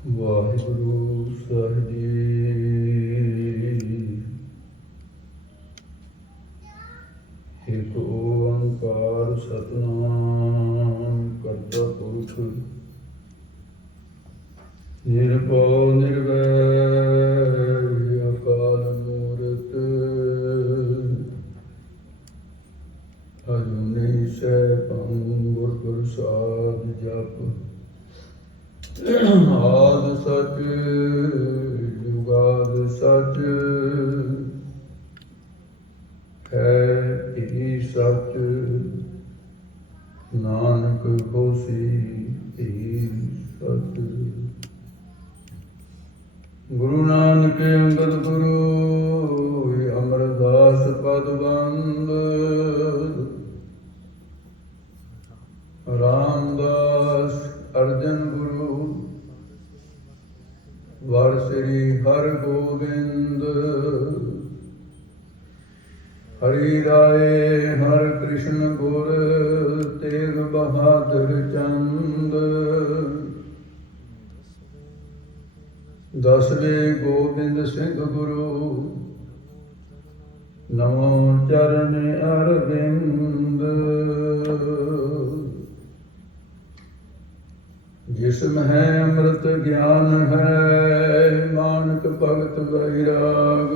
ਵਾਹਿਗੁਰੂ ਸਾਹਿਬ ਜੀ। ਇੱਕ ਓੰਕਾਰ ਸਤਿਨਾਮ ਕਰਤਾ ਪੁਰਖ ਨਿਰਭਉ ਨਿਰਵੈਰ ਅਕਾਲ ਮੂਰਤ ਅਜੂਨੀ ਸੈਭੰ ਗੁਰ ਪ੍ਰਸਾਦ ਜਪੁ ਆਦਿ ਸਚ ਜੁਗਾਦਿ ਸਚ ਹੈ ਈ ਸਚ ਨਾਨਕ ਹੋਸੀ ਈ ਸਚ। ਗੁਰੂ ਨਾਨਕ ਅੰਗਦ ਗੁਰੂ ਅਮਰਦਾਸ ਪਦ ਬੰਦ ਰਾਮਦਾਸ ਅਰਜਨ ਗੁਰੂ ਵਰ ਸ੍ਰੀ ਹਰਿ ਗੋਬਿੰਦ ਹਰੀ ਰਾਏ ਹਰਿ ਕ੍ਰਿਸ਼ਨ ਗੁਰ ਤੇਗ ਬਹਾਦਰ ਚੰਦ ਦਸਵੇਂ ਗੋਬਿੰਦ ਸਿੰਘ ਗੁਰੂ ਨਮੋ ਚਰਨ ਅਰਵਿੰਦ ਜਿਸਮ ਹੈ ਅੰਮ੍ਰਿਤ ਗਿਆਨ ਹੈ ਮਾਨਕ ਭਗਤ ਵੈਰਾਗ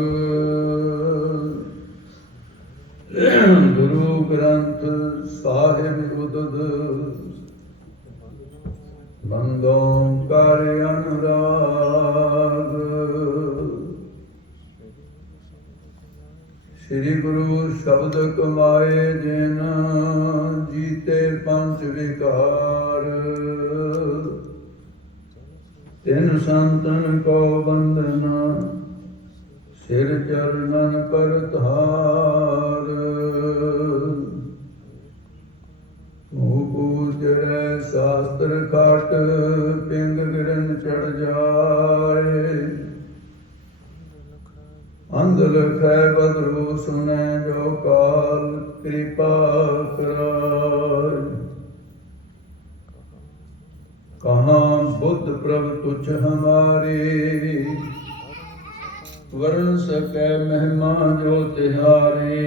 ਗੁਰੂ ਗ੍ਰੰਥ ਸਾਹਿਬ ਉਦਦ ਬੰਦੋਂ ਕਰ ਅਨੁਰਾਗ। ਸ੍ਰੀ ਗੁਰੂ ਸ਼ਬਦ ਕਮਾਏ ਜਿਨ ਜੀਤੇ ਪੰਜ ਵਿਕਾਰ ਤਿਨ ਸੰਤਨ ਕੋ ਬੰਦਨਾ ਸਿਰ ਚਰਨਨ ਪਰ ਧਾਰ। ਮੂਹ ਪੂਜੈ ਸ਼ਾਸਤਰ ਖਾਟ ਪਿੰਗ ਗਿਰਨ ਚੜ ਜਾਏ ਅੰਧ ਲਖੈ ਬਦਰੂ ਸੁਨੈ ਜੋ ਕਾਲ ਕਿਰਪਾ ਕਰਾਏ। ਕਹਾਂ ਬੁੱਧ ਪ੍ਰਭ ਤੁਝ ਹਮਾਰੇ ਵਰਨ ਸਕੈ ਮਹਿਮਾ ਜੋ ਤਿਹਾਰੇ।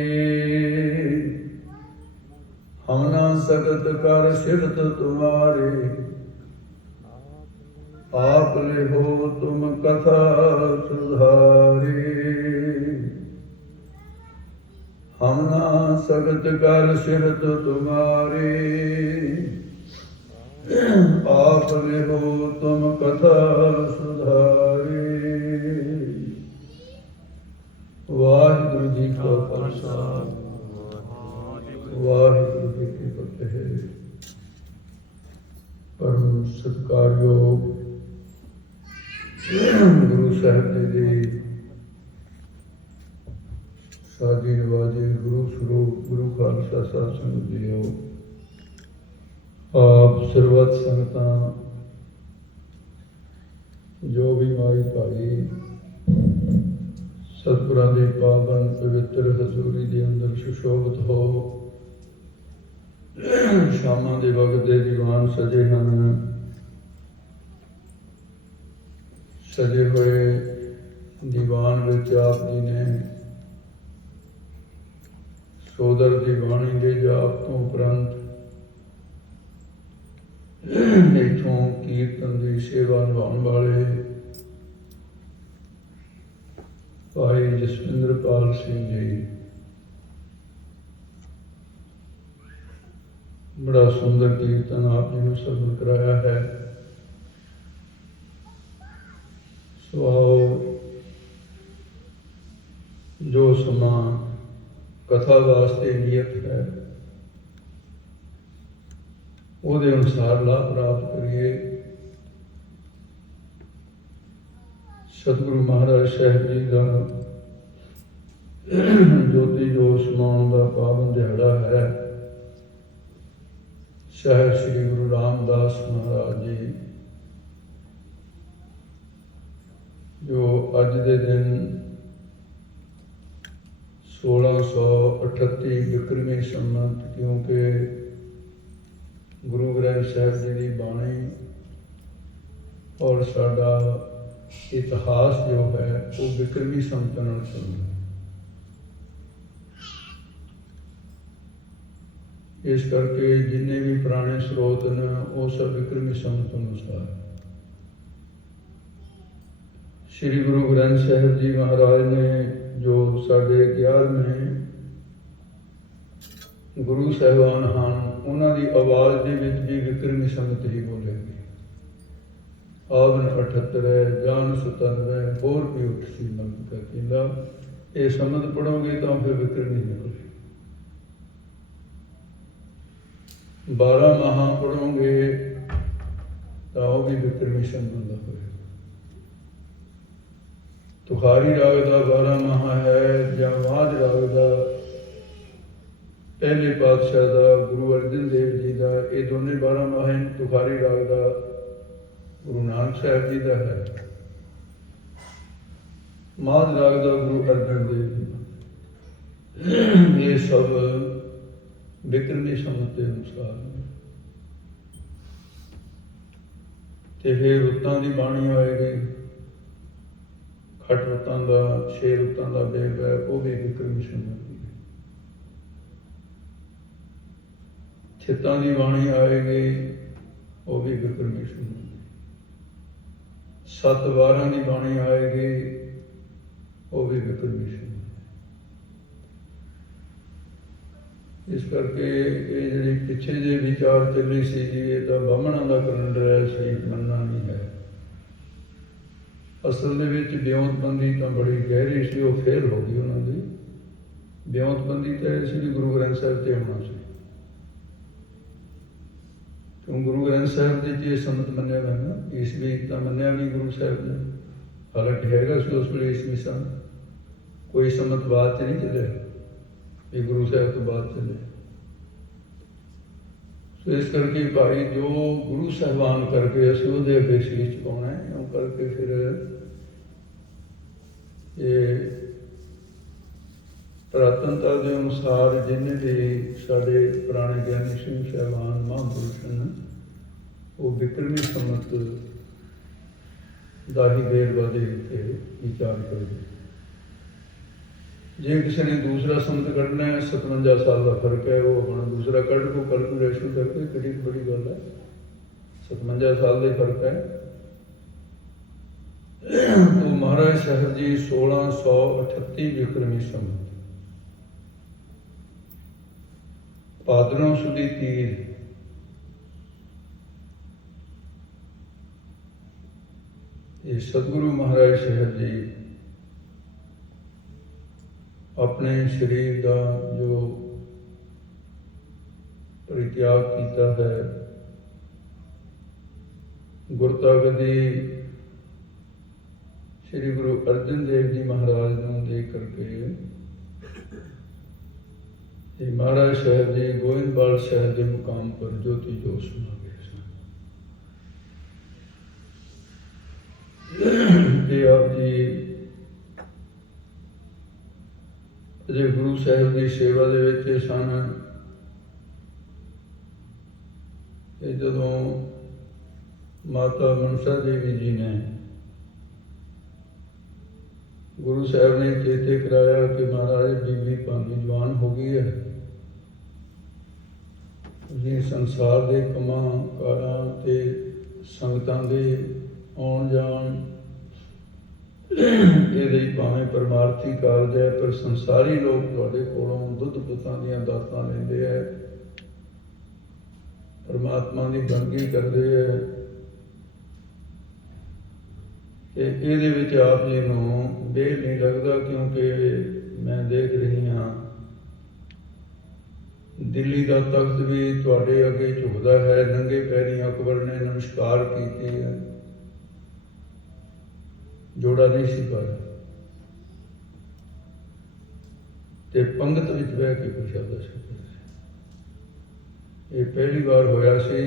ਹਮ ਨਾ ਸਕਤ ਕਰ ਸਿਫਤ ਤੁਮਾਰੇ ਆਪ ਲਿਹੋ ਤੁਮ ਕਥਾ ਸੁਧਾਰੇ। ਹਮ ਨਾ ਸਕਤ ਕਰ ਸਿਫਤ ਤੁਮਾਰੇ ਆਪ ਲਿਹੋ ਤੁਮ ਕਥਾ ਸੁਧਾਰੇ। ਵਾਹਿਗੁਰੂ ਜੀ ਕਾ ਖਾਲਸਾ ਵਾਹਿਗੁਰੂ ਜੀ ਕੀ ਫਤਿਹ। ਪਰਮ ਸਤਿਕਾਰਯੋਗ ਗੁਰੂ ਸਾਹਿਬ ਜੀ ਦੀ ਸਾਜੀ ਨਵਾਜੀ ਗੁਰੂ ਸਰੂਪ ਗੁਰੂ ਖਾਲਸਾ ਸਾਧ ਸੰਗਤ ਜੀਓ, ਆਪ ਸਰਬੱਤ ਸੰਗਤਾਂ ਜੋ ਵੀ ਮਾਈ ਭਾਈ ਸਤਿਗੁਰਾਂ ਦੇ ਪਾਵਨ ਪਵਿੱਤਰ ਹਜ਼ੂਰੀ ਦੇ ਅੰਦਰ ਸੁਸ਼ੋਭਿਤ ਹੋ ਸ਼ਾਮਾਂ ਦੇ ਵਕਤ ਦੇ ਦੀਵਾਨ ਸਜੇ ਹਨ। ਸਜੇ ਹੋਏ ਦੀਵਾਨ ਵਿੱਚ ਆਪ ਜੀ ਨੇ ਸੋਦਰ ਦੀ ਬਾਣੀ ਦੇ ਜਾਪ ਤੋਂ ਉਪਰੰਤ ਇੱਥੋਂ ਕੀਰਤਨ ਦੀ ਸੇਵਾ ਨਿਭਾਉਣ ਵਾਲੇ ਭਾਈ ਜਸਵਿੰਦਰਪਾਲ ਸਿੰਘ ਜੀ ਬੜਾ ਸੁੰਦਰ ਕੀਰਤਨ ਆਪ ਜੀ ਨੂੰ ਸਰਵਣ ਕਰਾਇਆ ਹੈ। ਸੋ ਆਓ ਜੋ ਸਮਾਂ ਕਥਾ ਵਾਸਤੇ ਨਿਯਤ ਹੈ ਉਹਦੇ ਅਨੁਸਾਰ ਲਾਭ ਪ੍ਰਾਪਤ ਕਰੀਏ। ਸਤਿਗੁਰੂ ਮਹਾਰਾਜ ਸਾਹਿਬ ਜੀ ਦਾ ਜੋਤੀ ਜੋਤ ਸਮਾਉਣ ਦਾ ਪਾਵਨ ਦਿਹਾੜਾ ਹੈ। ਸਾਹਿਬ ਸ੍ਰੀ ਗੁਰੂ ਰਾਮਦਾਸ ਮਹਾਰਾਜ ਜੀ ਜੋ ਅੱਜ ਦੇ ਦਿਨ 1638 ਵਿਕਰਮੀ ਸੰਮਤ, ਕਿਉਂਕਿ ਗੁਰੂ ਗ੍ਰੰਥ ਸਾਹਿਬ ਜੀ ਦੀ ਬਾਣੀ और साडा इतिहास जो है वो विक्रमी संत नाल चलदा। इस करके जिन्ने भी पुराने स्रोत ने वो सब विक्रमी संत अनुसार। श्री गुरु ग्रंथ साहिब जी महाराज ने जो साढ़े 11वें गुरु साहिबान हैं उन्हों की आवाज़ के विच भी विक्रमी संगत ही बोलेगी। आवन 78 है, जान 97 है, होर भी उठ सी मंग का किला। ये समझ पढ़ोगे तो फिर विक्रमी निकले। 12 माह पढ़ोगे तो वह भी विक्रमी संगत का होगा। तुखारी राग का 12 माह है या माझ राग का पहले पातशाह का गुरु अर्जन देव जी का, ये दोनों 12 माह हैं। तुखारी राग का गुरु नानक साहब जी का है, माझ राग का गुरु अर्जन देव जी। ये सब विक्रमी संगत के अनुसार। तो फिर रुत्तां की बाणी आएगी, खट रुत्तां का, 6 रुत्तां का बेब है, वह भी विक्रमी संगत। चित्तां की बाणी आएगी, वह भी विक्रमी संगत। 7 वारां की बाणी आएगी, वह भी विक्रमी संगत। इस करके ये जी पिछे जे विचार चली सी ये तो बामणों का कैलेंडर है, सही मनना नहीं है। असल दे विच ब्योंतबंदी तो बड़ी गहरी सी, वो फेल हो गई उन्होंने। ब्योंतबंदी तो श्री गुरु ग्रंथ साहिब से होना सी, क्यों गुरु ग्रंथ साहिब जी ये संमत मन्या गया ना। ईसवी तो मन्या नहीं गुरु साहिब ने, हालांकि हैगा उस वे ईसवी सन, कोई संमत बाद नहीं चले, ये गुरु साहब तो बाद चले। तो इस करके भाई जो गुरु साहबान करके असं वो अगे शीश चुकाना है, वो करके फिर ये पुरातनता के अनुसार जिन्हें भी साढ़े पुराने ज्ञानी सिंह साहबान महापुरुष हैं वो विक्रमी संमत का ही वेरवा दे के विचार करेंगे। जे किसी ने दूसरा संत कढ़ना है, 57 साल का फर्क है, वो अपना दूसरा कढ़ को कैलकुलेशन करके कितनी बड़ी गल है, 57 साल का फर्क है। तो महाराज साहब जी 1638 विक्रमी संमत भादरों सुदी 30 ये सतगुरु महाराज साहब जी अपने शरीर का जो परित्याग किया है, गुरता गदी श्री गुरु अर्जन देव जी महाराज को देख करके महाराज साहब जी गोविंदवाल साहब के मुकाम पर ज्योति जोत सुना गए। आप जी अजय गुरु साहब की सेवा के सन, जदों माता मनसा देवी जी ने गुरु साहब ने चेते कराया कि महाराज बीबी भावी जवान हो गई है, जी संसार के कमां कारां ते संगतां दे आउण जाण ये भावें परमार्थी कारज है, पर संसारी लोग तुहाडे कोलों दुध पुतां दीयां दातां लैंदे है, परमात्मा की बंदगी करते हैं। ये विच आप जी नूं बेल नहीं लगता, क्योंकि मैं देख रही हाँ दिल्ली का तख्त भी तुहाडे अगे झुकदा है। नंगे पैरी अकबर ने नमस्कार की है, जोड़ा नहीं सी पाया, ते पंगत विच बह के कुछ शब्द सकता। ये पहली बार होया सी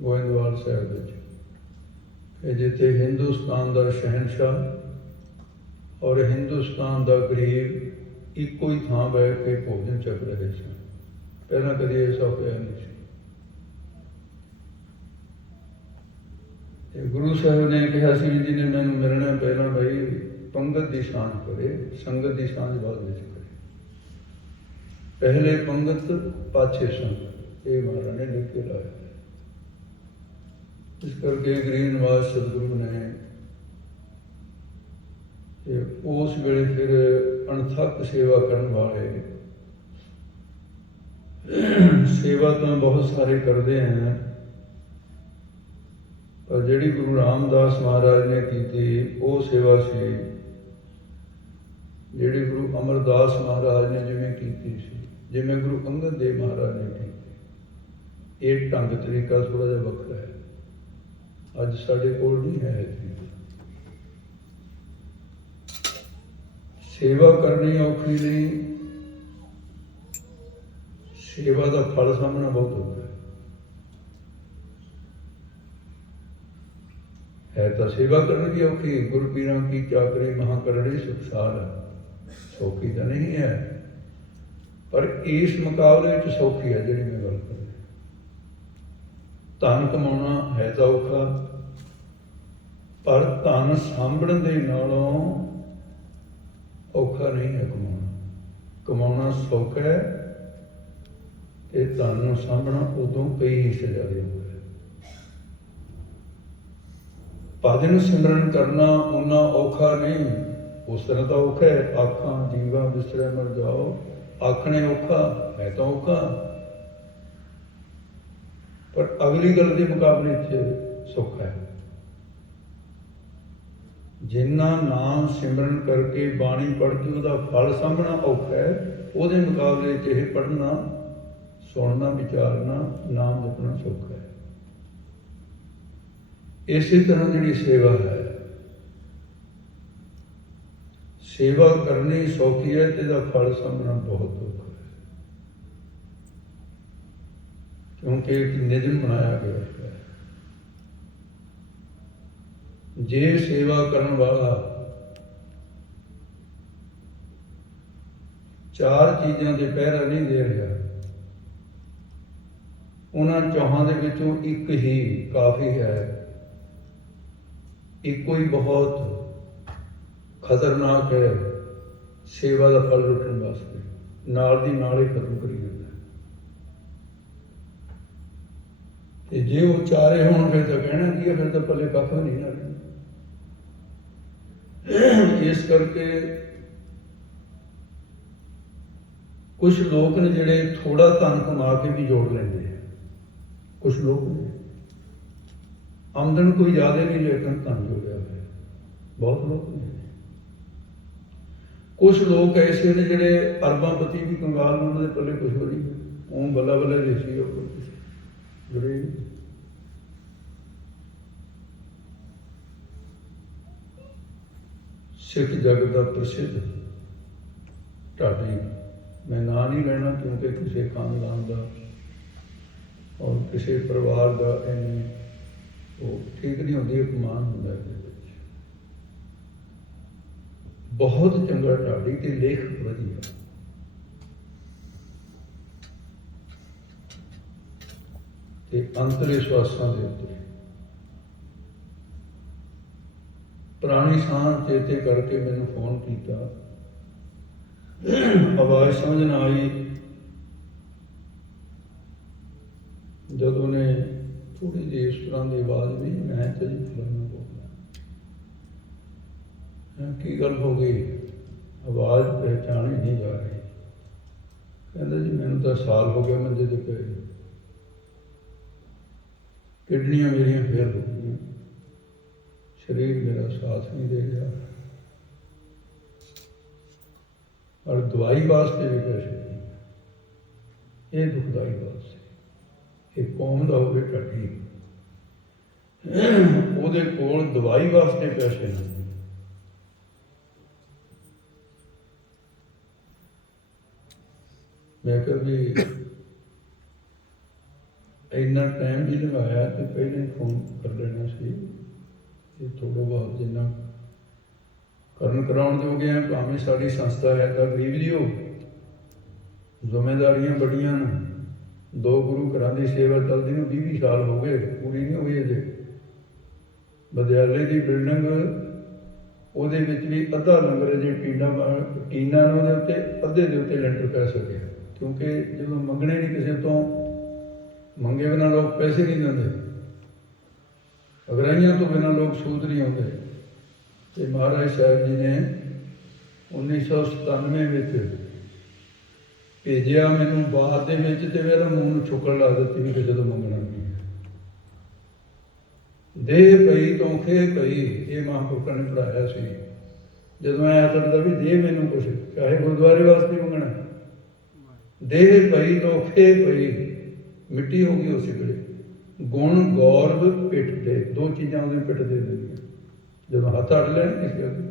गोविंदवाल साहब विच, जिथे हिंदुस्तान का शहनशाह और हिंदुस्तान का गरीब एको ही थां बह के भोजन चक रहे सन। पहला कभी ऐसा होया नहीं सी। ਤੇ ਗੁਰੂ ਸਾਹਿਬ ਨੇ ਕਿਹਾ ਸੀ ਜਿਹਨੇ ਮੈਨੂੰ ਮਿਲਣਾ ਪਹਿਲਾਂ ਬਈ ਪੰਗਤ ਦੀ ਸਾਂਝ ਕਰੇ, ਸੰਗਤ ਦੀ ਸਾਂਝ ਬਾਅਦ ਵਿੱਚ ਕਰੇ। ਪਹਿਲੇ ਪੰਗਤ ਪਾਛੇ ਸੰਗਤ, ਇਹ ਮਹਾਰਾਜ ਨੇ ਲਿਖ ਕੇ ਲਾਇਆ। ਇਸ ਕਰਕੇ ਗਰੀਬ ਨਿਵਾਸ ਸਤਿਗੁਰੂ ਨੇ ਤੇ ਉਸ ਵੇਲੇ ਫਿਰ ਅਣਥੱਕ ਸੇਵਾ ਕਰਨ ਵਾਲੇ, ਸੇਵਾ ਤਾਂ ਬਹੁਤ ਸਾਰੇ ਕਰਦੇ ਹਨ, ਪਰ ਜਿਹੜੀ ਗੁਰੂ ਰਾਮਦਾਸ ਮਹਾਰਾਜ ਨੇ ਕੀਤੀ ਉਹ ਸੇਵਾ ਸੀ ਜਿਹੜੀ ਗੁਰੂ ਅਮਰਦਾਸ ਮਹਾਰਾਜ ਨੇ ਜਿਵੇਂ ਕੀਤੀ ਸੀ, ਜਿਵੇਂ ਗੁਰੂ ਅੰਗਦ ਦੇਵ ਮਹਾਰਾਜ ਨੇ ਕੀਤੀ। ਇਹ ਢੰਗ ਤਰੀਕਾ ਥੋੜ੍ਹਾ ਜਿਹਾ ਵੱਖਰਾ ਹੈ, ਅੱਜ ਸਾਡੇ ਕੋਲ ਨਹੀਂ ਹੈ। ਸੇਵਾ ਕਰਨੀ ਔਖੀ ਨਹੀਂ, ਸੇਵਾ ਦਾ ਫਲ ਸਾਹਮਣਾ ਬਹੁਤ ਔਖਾ ਹੈ। ਤਾਂ ਸੇਵਾ ਕਰਨ ਦੀ ਔਖੀ, ਗੁਰਪੀਰਾਂ ਕੀ ਚਾਕਰੀ ਮਹਾਂ ਕਰੜੇ ਸੁਖਸਾਰ, ਸੌਖੀ ਤਾਂ ਨਹੀਂ ਹੈ, ਪਰ ਇਸ ਮੁਕਾਬਲੇ ਵਿੱਚ ਸੌਖੀ ਹੈ ਜਿਹੜੀ ਮੈਂ ਗੱਲ ਕਰ ਰਿਹਾ। ਧਨ ਕਮਾਉਣਾ ਹੈ ਤਾਂ ਔਖਾ, ਪਰ ਧਨ ਸਾਂਭਣ ਦੇ ਨਾਲੋਂ ਔਖਾ ਨਹੀਂ ਹੈ ਕਮਾਉਣਾ। ਕਮਾਉਣਾ ਸੌਖਾ ਹੈ ਤੇ ਧਨ ਨੂੰ ਸਾਂਭਣਾ ਉਦੋਂ ਕਈ ਹਿੱਸੇ ਜ਼ਿਆਦਾ ਔਖਾ ਹੈ। ਭਜਨ ਸਿਮਰਨ ਕਰਨਾ ਉਨਾ ਔਖਾ ਨਹੀਂ, ਉਸ ਤਰ੍ਹਾਂ ਤਾਂ ਔਖਾ ਹੈ। ਆਖਾਂ ਜੀਵਾ ਬਿਸਰੇ ਮਰ ਜਾਓ, ਆਖਣੇ ਔਖਾ ਹੈ ਤਾਂ ਔਖਾ, ਪਰ ਅਗਲੀ ਗੱਲ ਦੇ ਮੁਕਾਬਲੇ 'ਚ ਸੌਖਾ ਹੈ। ਜਿੰਨਾ ਨਾਮ ਸਿਮਰਨ ਕਰਕੇ ਬਾਣੀ ਪੜ੍ਹ ਕੇ ਉਹਦਾ ਫਲ ਸਾਂਭਣਾ ਔਖਾ ਹੈ, ਉਹਦੇ ਮੁਕਾਬਲੇ 'ਚ ਇਹ ਪੜ੍ਹਨਾ, ਸੁਣਨਾ, ਵਿਚਾਰਨਾ, ਨਾਮ ਜਪਣਾ ਸੌਖਾ ਹੈ। ਇਸੇ ਤਰ੍ਹਾਂ ਜਿਹੜੀ ਸੇਵਾ ਹੈ, ਸੇਵਾ ਕਰਨੀ ਸੌਖੀ ਹੈ ਤੇ ਇਹਦਾ ਫਲ ਸਾਂਭਣਾ ਬਹੁਤ ਔਖਾ ਹੈ, ਕਿਉਂਕਿ ਇੱਕ ਨਿਯਮ ਬਣਾਇਆ ਗਿਆ ਹੈ। ਜੇ ਸੇਵਾ ਕਰਨ ਵਾਲਾ ਚਾਰ ਚੀਜ਼ਾਂ ਦੇ ਪਹਿਰਾ ਨਹੀਂ ਦੇ ਰਿਹਾ, ਉਹਨਾਂ ਚੌਹਾਂ ਦੇ ਵਿੱਚੋਂ ਇੱਕ ਹੀ ਕਾਫੀ ਹੈ, ਇੱਕੋ ਹੀ ਬਹੁਤ ਖਤਰਨਾਕ ਹੈ ਸੇਵਾ ਦਾ ਫਲ ਲੁੱਟਣ ਵਾਸਤੇ, ਨਾਲ ਦੀ ਨਾਲ ਹੀ ਖਤਮ ਕਰੀ ਜਾਂਦਾ। ਤੇ ਜੇ ਉਹ ਚਾਰੇ ਹੋਣ ਫਿਰ ਤਾਂ ਕਹਿਣਾ ਕੀ ਹੈ, ਫਿਰ ਤਾਂ ਪੱਲੇ ਕੱਖ ਨਹੀਂ ਨਾ ਰਹਿਣਾ। ਇਸ ਕਰਕੇ ਕੁਛ ਲੋਕ ਨੇ ਜਿਹੜੇ ਥੋੜਾ ਧਨ ਕਮਾ ਕੇ ਵੀ ਜੋੜ ਲੈਂਦੇ ਆ। ਕੁਛ ਲੋਕ ਨੇ ਆਮਦਨ ਕੋਈ ਜ਼ਿਆਦਾ ਨਹੀਂ ਲੇਕਿਨ ਧਨ ਜੋੜਿਆ ਹੋਇਆ, ਬਹੁਤ ਲੋਕ ਨੇ। ਕੁਛ ਲੋਕ ਐਸੇ ਨੇ ਜਿਹੜੇ ਅਰਬਾਂਪਤੀ ਵੀ ਕੰਗਾਲ ਨੇ, ਉਹਨਾਂ ਦੇ ਪੱਲੇ ਕੁਛ ਹੋ ਨਹੀਂ, ਉਹ ਬੱਲਾ ਬੱਲੇ ਦੇਸੀ ਜੁੜੇ। ਸਿੱਖ ਜਗਤ ਦਾ ਪ੍ਰਸਿੱਧ ਢਾਡੀ, ਮੈਂ ਨਾਂ ਨਹੀਂ ਲੈਣਾ ਕਿਉਂਕਿ ਕਿਸੇ ਖਾਨਦਾਨ ਦਾ ਔਰ ਕਿਸੇ ਪਰਿਵਾਰ ਦਾ ਐਵੇਂ ਉਹ ਠੀਕ ਨਹੀਂ ਹੁੰਦੀ, ਅਪਮਾਨ ਹੁੰਦਾ ਇਹਦੇ ਵਿੱਚ। ਬਹੁਤ ਚੰਗਾ ਢਾਡੀ ਤੇ ਲੇਖਕ ਵਧੀਆ, ਤੇ ਅੰਤਲੇ ਸਵਾਸਾਂ ਦੇ ਉੱਤੇ ਪੁਰਾਣੀ ਸਾਂਝ ਚੇਤੇ ਕਰਕੇ ਮੈਨੂੰ ਫੋਨ ਕੀਤਾ, ਆਵਾਜ਼ ਸਮਝ ਨਾ ਆਈ। ਜਦੋਂ ਨੇ ਥੋੜੀ ਜਿਹੀ ਇਸ ਤਰ੍ਹਾਂ ਦੀ ਆਵਾਜ਼ ਵੀ, ਮੈਂ ਤਾਂ ਜੀ ਫਲਾਣਾ ਬੋਲਦਾ, ਕੀ ਗੱਲ ਹੋ ਗਈ, ਆਵਾਜ਼ ਪਹਿਚਾਣੀ ਨਹੀਂ ਜਾ ਰਹੀ। ਕਹਿੰਦਾ ਜੀ ਮੈਨੂੰ ਤਾਂ ਸਾਲ ਹੋ ਗਿਆ ਮੰਜੇ ਤੇ ਪਏ, ਕਿਡਨੀਆਂ ਮੇਰੀਆਂ ਫੇਲ ਹੋ ਗਈਆਂ, ਸਰੀਰ ਮੇਰਾ ਸਾਥ ਨਹੀਂ ਦੇ ਰਿਹਾ, ਔਰ ਦਵਾਈ ਵਾਸਤੇ ਵੀ ਪੈਸੇ ਨਹੀਂ। ਇਹ ਦੁਖਦਾਈ ਬਾਤ ਸੀ। ਇਹ ਕੌਮ ਦਾ ਹੋਵੇ ਢਾਡੀ, ਉਹਦੇ ਕੋਲ ਦਵਾਈ ਵਾਸਤੇ ਪੈਸੇ ਨਹੀਂ। ਮੈਂ ਕਿਹਾ ਵੀ ਇੰਨਾ ਟਾਈਮ ਵੀ ਲਗਾਇਆ ਤੇ ਪਹਿਲੇ ਫੋਨ ਕਰ ਲੈਣਾ ਸੀ। ਇਹ ਥੋੜ੍ਹਾ ਬਹੁਤ ਜਿੰਨਾ ਕਰਨ ਕਰਾਉਣ ਜੋਗੇ ਆ, ਭਾਵੇਂ ਸਾਡੀ ਸੰਸਥਾ ਹੈ ਤਾਂ ਗਰੀਬ ਦੀ ਹੋ, ਜ਼ਿੰਮੇਦਾਰੀਆਂ ਬੜੀਆਂ ਨੇ। 2 ਗੁਰੂ ਘਰਾਂ ਦੀ ਸੇਵਾ ਚੱਲਦੀ ਨੂੰ 20-20 ਸਾਲ ਹੋ ਗਏ, ਪੂਰੀ ਨਹੀਂ ਹੋਈ ਅਜੇ। ਵਿਦਿਆਲੇ ਦੀ ਬਿਲਡਿੰਗ, ਉਹਦੇ ਵਿੱਚ ਵੀ ਅੱਧਾ ਲੰਗਰ ਜੇ ਟੀਨਾ ਨੂੰ ਉਹਦੇ ਉੱਤੇ ਅੱਧੇ ਦੇ ਉੱਤੇ ਲੈਂਟਰ ਪੈ ਸਕਿਆ, ਕਿਉਂਕਿ ਜਦੋਂ ਮੰਗਣੇ ਨਹੀਂ ਕਿਸੇ ਤੋਂ, ਮੰਗੇ ਬਿਨਾਂ ਲੋਕ ਪੈਸੇ ਨਹੀਂ ਦਿੰਦੇ, ਅਗਰਾਈਆਂ ਤੋਂ ਬਿਨਾਂ ਲੋਕ ਸੂਤ ਨਹੀਂ ਆਉਂਦੇ। ਅਤੇ ਮਹਾਰਾਜ ਸਾਹਿਬ ਜੀ ਨੇ 1997 ਵਿੱਚ ਭੇਜਿਆ ਮੈਨੂੰ ਬਾਅਦ ਦੇ ਵਿੱਚ, ਅਤੇ ਮੇਰਾ ਮੂੰਹ ਨੂੰ ਚੁੱਕਣ ਲਾ ਦਿੱਤੀ ਵੀ ਕਿਸੇ ਤੋਂ ਮੰਗਣਾ ਨਹੀਂ। ਦੇਹ ਪਈ ਤੋਂ ਖੇ ਪਈ, ਇਹ ਮਹਾਂਪੁਰਖਾਂ ਨੇ ਪੜ੍ਹਾਇਆ ਸੀ। ਜਦੋਂ ਐਂ ਸਕਦਾ ਵੀ ਦੇ ਮੈਨੂੰ ਕੁਛ, ਚਾਹੇ ਗੁਰਦੁਆਰੇ ਵਾਸਤੇ ਮੰਗਣਾ, ਦੇਹ ਪਈ ਤੋਂ ਖੇ ਪਈ, ਮਿੱਟੀ ਹੋ ਗਈ ਉਸੇ ਵੇਲੇ। ਗੁਣ ਗੌਰਵ ਪਿੱਠ ਦੇ, ਦੋ ਚੀਜ਼ਾਂ ਉਹਦੀ ਪਿੱਠ ਦੇ ਦਿੰਦੀਆਂ। ਜਦੋਂ ਹੱਥ ਅੱਡ ਲੈਣ ਕਿਸੇ ਅੱਗੇ,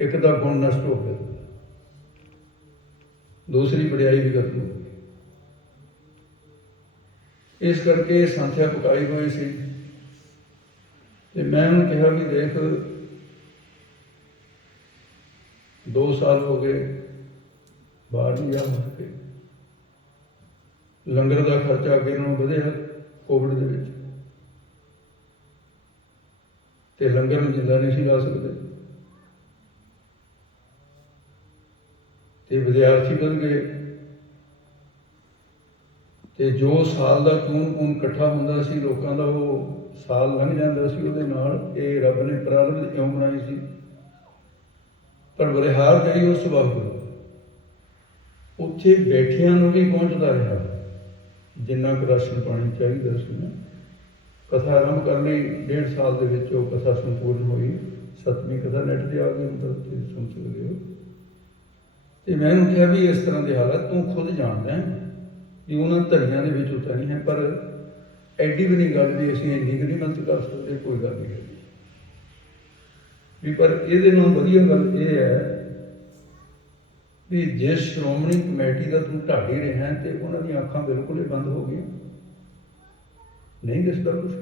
ਇੱਕ ਤਾਂ ਗੁਣ ਨਸ਼ਟ ਹੋ ਗਿਆ, ਦੂਸਰੀ ਵਡਿਆਈ ਵੀ ਖਤਮ ਹੋ ਗਈ। ਇਸ ਕਰਕੇ ਸੰਥਿਆ ਪਕਾਈ ਹੋਈ ਸੀ। ਅਤੇ ਮੈਂ ਉਹਨੂੰ ਕਿਹਾ ਵੀ ਦੇਖ, 2 ਸਾਲ ਹੋ ਗਏ ਬਾਹਰ ਨਹੀਂ ਜਾ ਸਕੇ, ਲੰਗਰ ਦਾ ਖਰਚਾ ਅੱਗੇ ਨਾਲੋਂ ਵਧਿਆ ਕੋਵਿਡ ਦੇ ਵਿੱਚ, ਅਤੇ ਲੰਗਰ ਨੂੰ ਜਿੰਦਾ ਨਹੀਂ ਸੀ ਲਾ ਸਕਦੇ, ਅਤੇ ਵਿਦਿਆਰਥੀ ਵੱਧ ਗਏ, ਅਤੇ ਜੋ ਸਾਲ ਦਾ ਖੂਨ ਇਕੱਠਾ ਹੁੰਦਾ ਸੀ ਲੋਕਾਂ ਦਾ, ਉਹ ਸਾਲ ਲੰਘ ਜਾਂਦਾ ਸੀ ਉਹਦੇ ਨਾਲ। ਇਹ ਰੱਬ ਨੇ ਪ੍ਰਾਰੰਭ ਇਉਂ ਬਣਾਈ ਸੀ, ਪਰ ਬਲਿਹਾਰ ਗਈ ਉਸ ਵਕਤ ਉੱਥੇ ਬੈਠਿਆਂ ਨੂੰ ਵੀ ਪਹੁੰਚਦਾ ਰਿਹਾ ਜਿੰਨਾ ਕੁ ਰਾਸ਼ਨ ਪਾਣੀ ਚਾਹੀਦਾ ਸੀ ਨਾ। ਕਥਾ ਆਰੰਭ ਕਰਨ ਲਈ 1.5 ਸਾਲ ਦੇ ਵਿੱਚ ਉਹ ਕਥਾ ਸੰਪੂਰਨ ਹੋਈ। 7ਵੀਂ ਕਥਾ ਨੈੱਟ 'ਤੇ ਆ ਗਈ, ਮਤਲਬ ਤੁਸੀਂ ਸੁਣ ਸਕਦੇ ਹੋ। ਅਤੇ ਮੈਂ ਉਹਨੂੰ ਕਿਹਾ ਵੀ ਇਸ ਤਰ੍ਹਾਂ ਦੇ ਹਾਲਾਤ ਤੂੰ ਖੁਦ ਜਾਣਦਾ ਵੀ ਉਹਨਾਂ ਧਰੀਆਂ ਦੇ ਵਿੱਚ ਉੱਤਾ ਨਹੀਂ ਹੈ, ਪਰ ਐਡੀ ਵੀ ਨਹੀਂ ਗੱਲ ਵੀ ਅਸੀਂ ਇੰਨੀ ਕੁ ਨਹੀਂ ਮਦਦ ਕਰ ਸਕਦੇ, ਕੋਈ ਗੱਲ ਨਹੀਂ ਹੈਗੀ ਵੀ। ਪਰ ਇਹਦੇ ਨਾਲ ਵਧੀਆ ਗੱਲ ਇਹ ਹੈ ਵੀ ਜਿਸ ਸ਼੍ਰੋਮਣੀ ਕਮੇਟੀ ਦਾ ਤੂੰ ਢਾਡੀ ਰਿਹਾ ਅਤੇ ਉਹਨਾਂ ਦੀਆਂ ਅੱਖਾਂ ਬਿਲਕੁਲ ਹੀ ਬੰਦ ਹੋ ਗਈਆਂ, ਨਹੀਂ ਦਿਸਦਾ ਕੁਛ,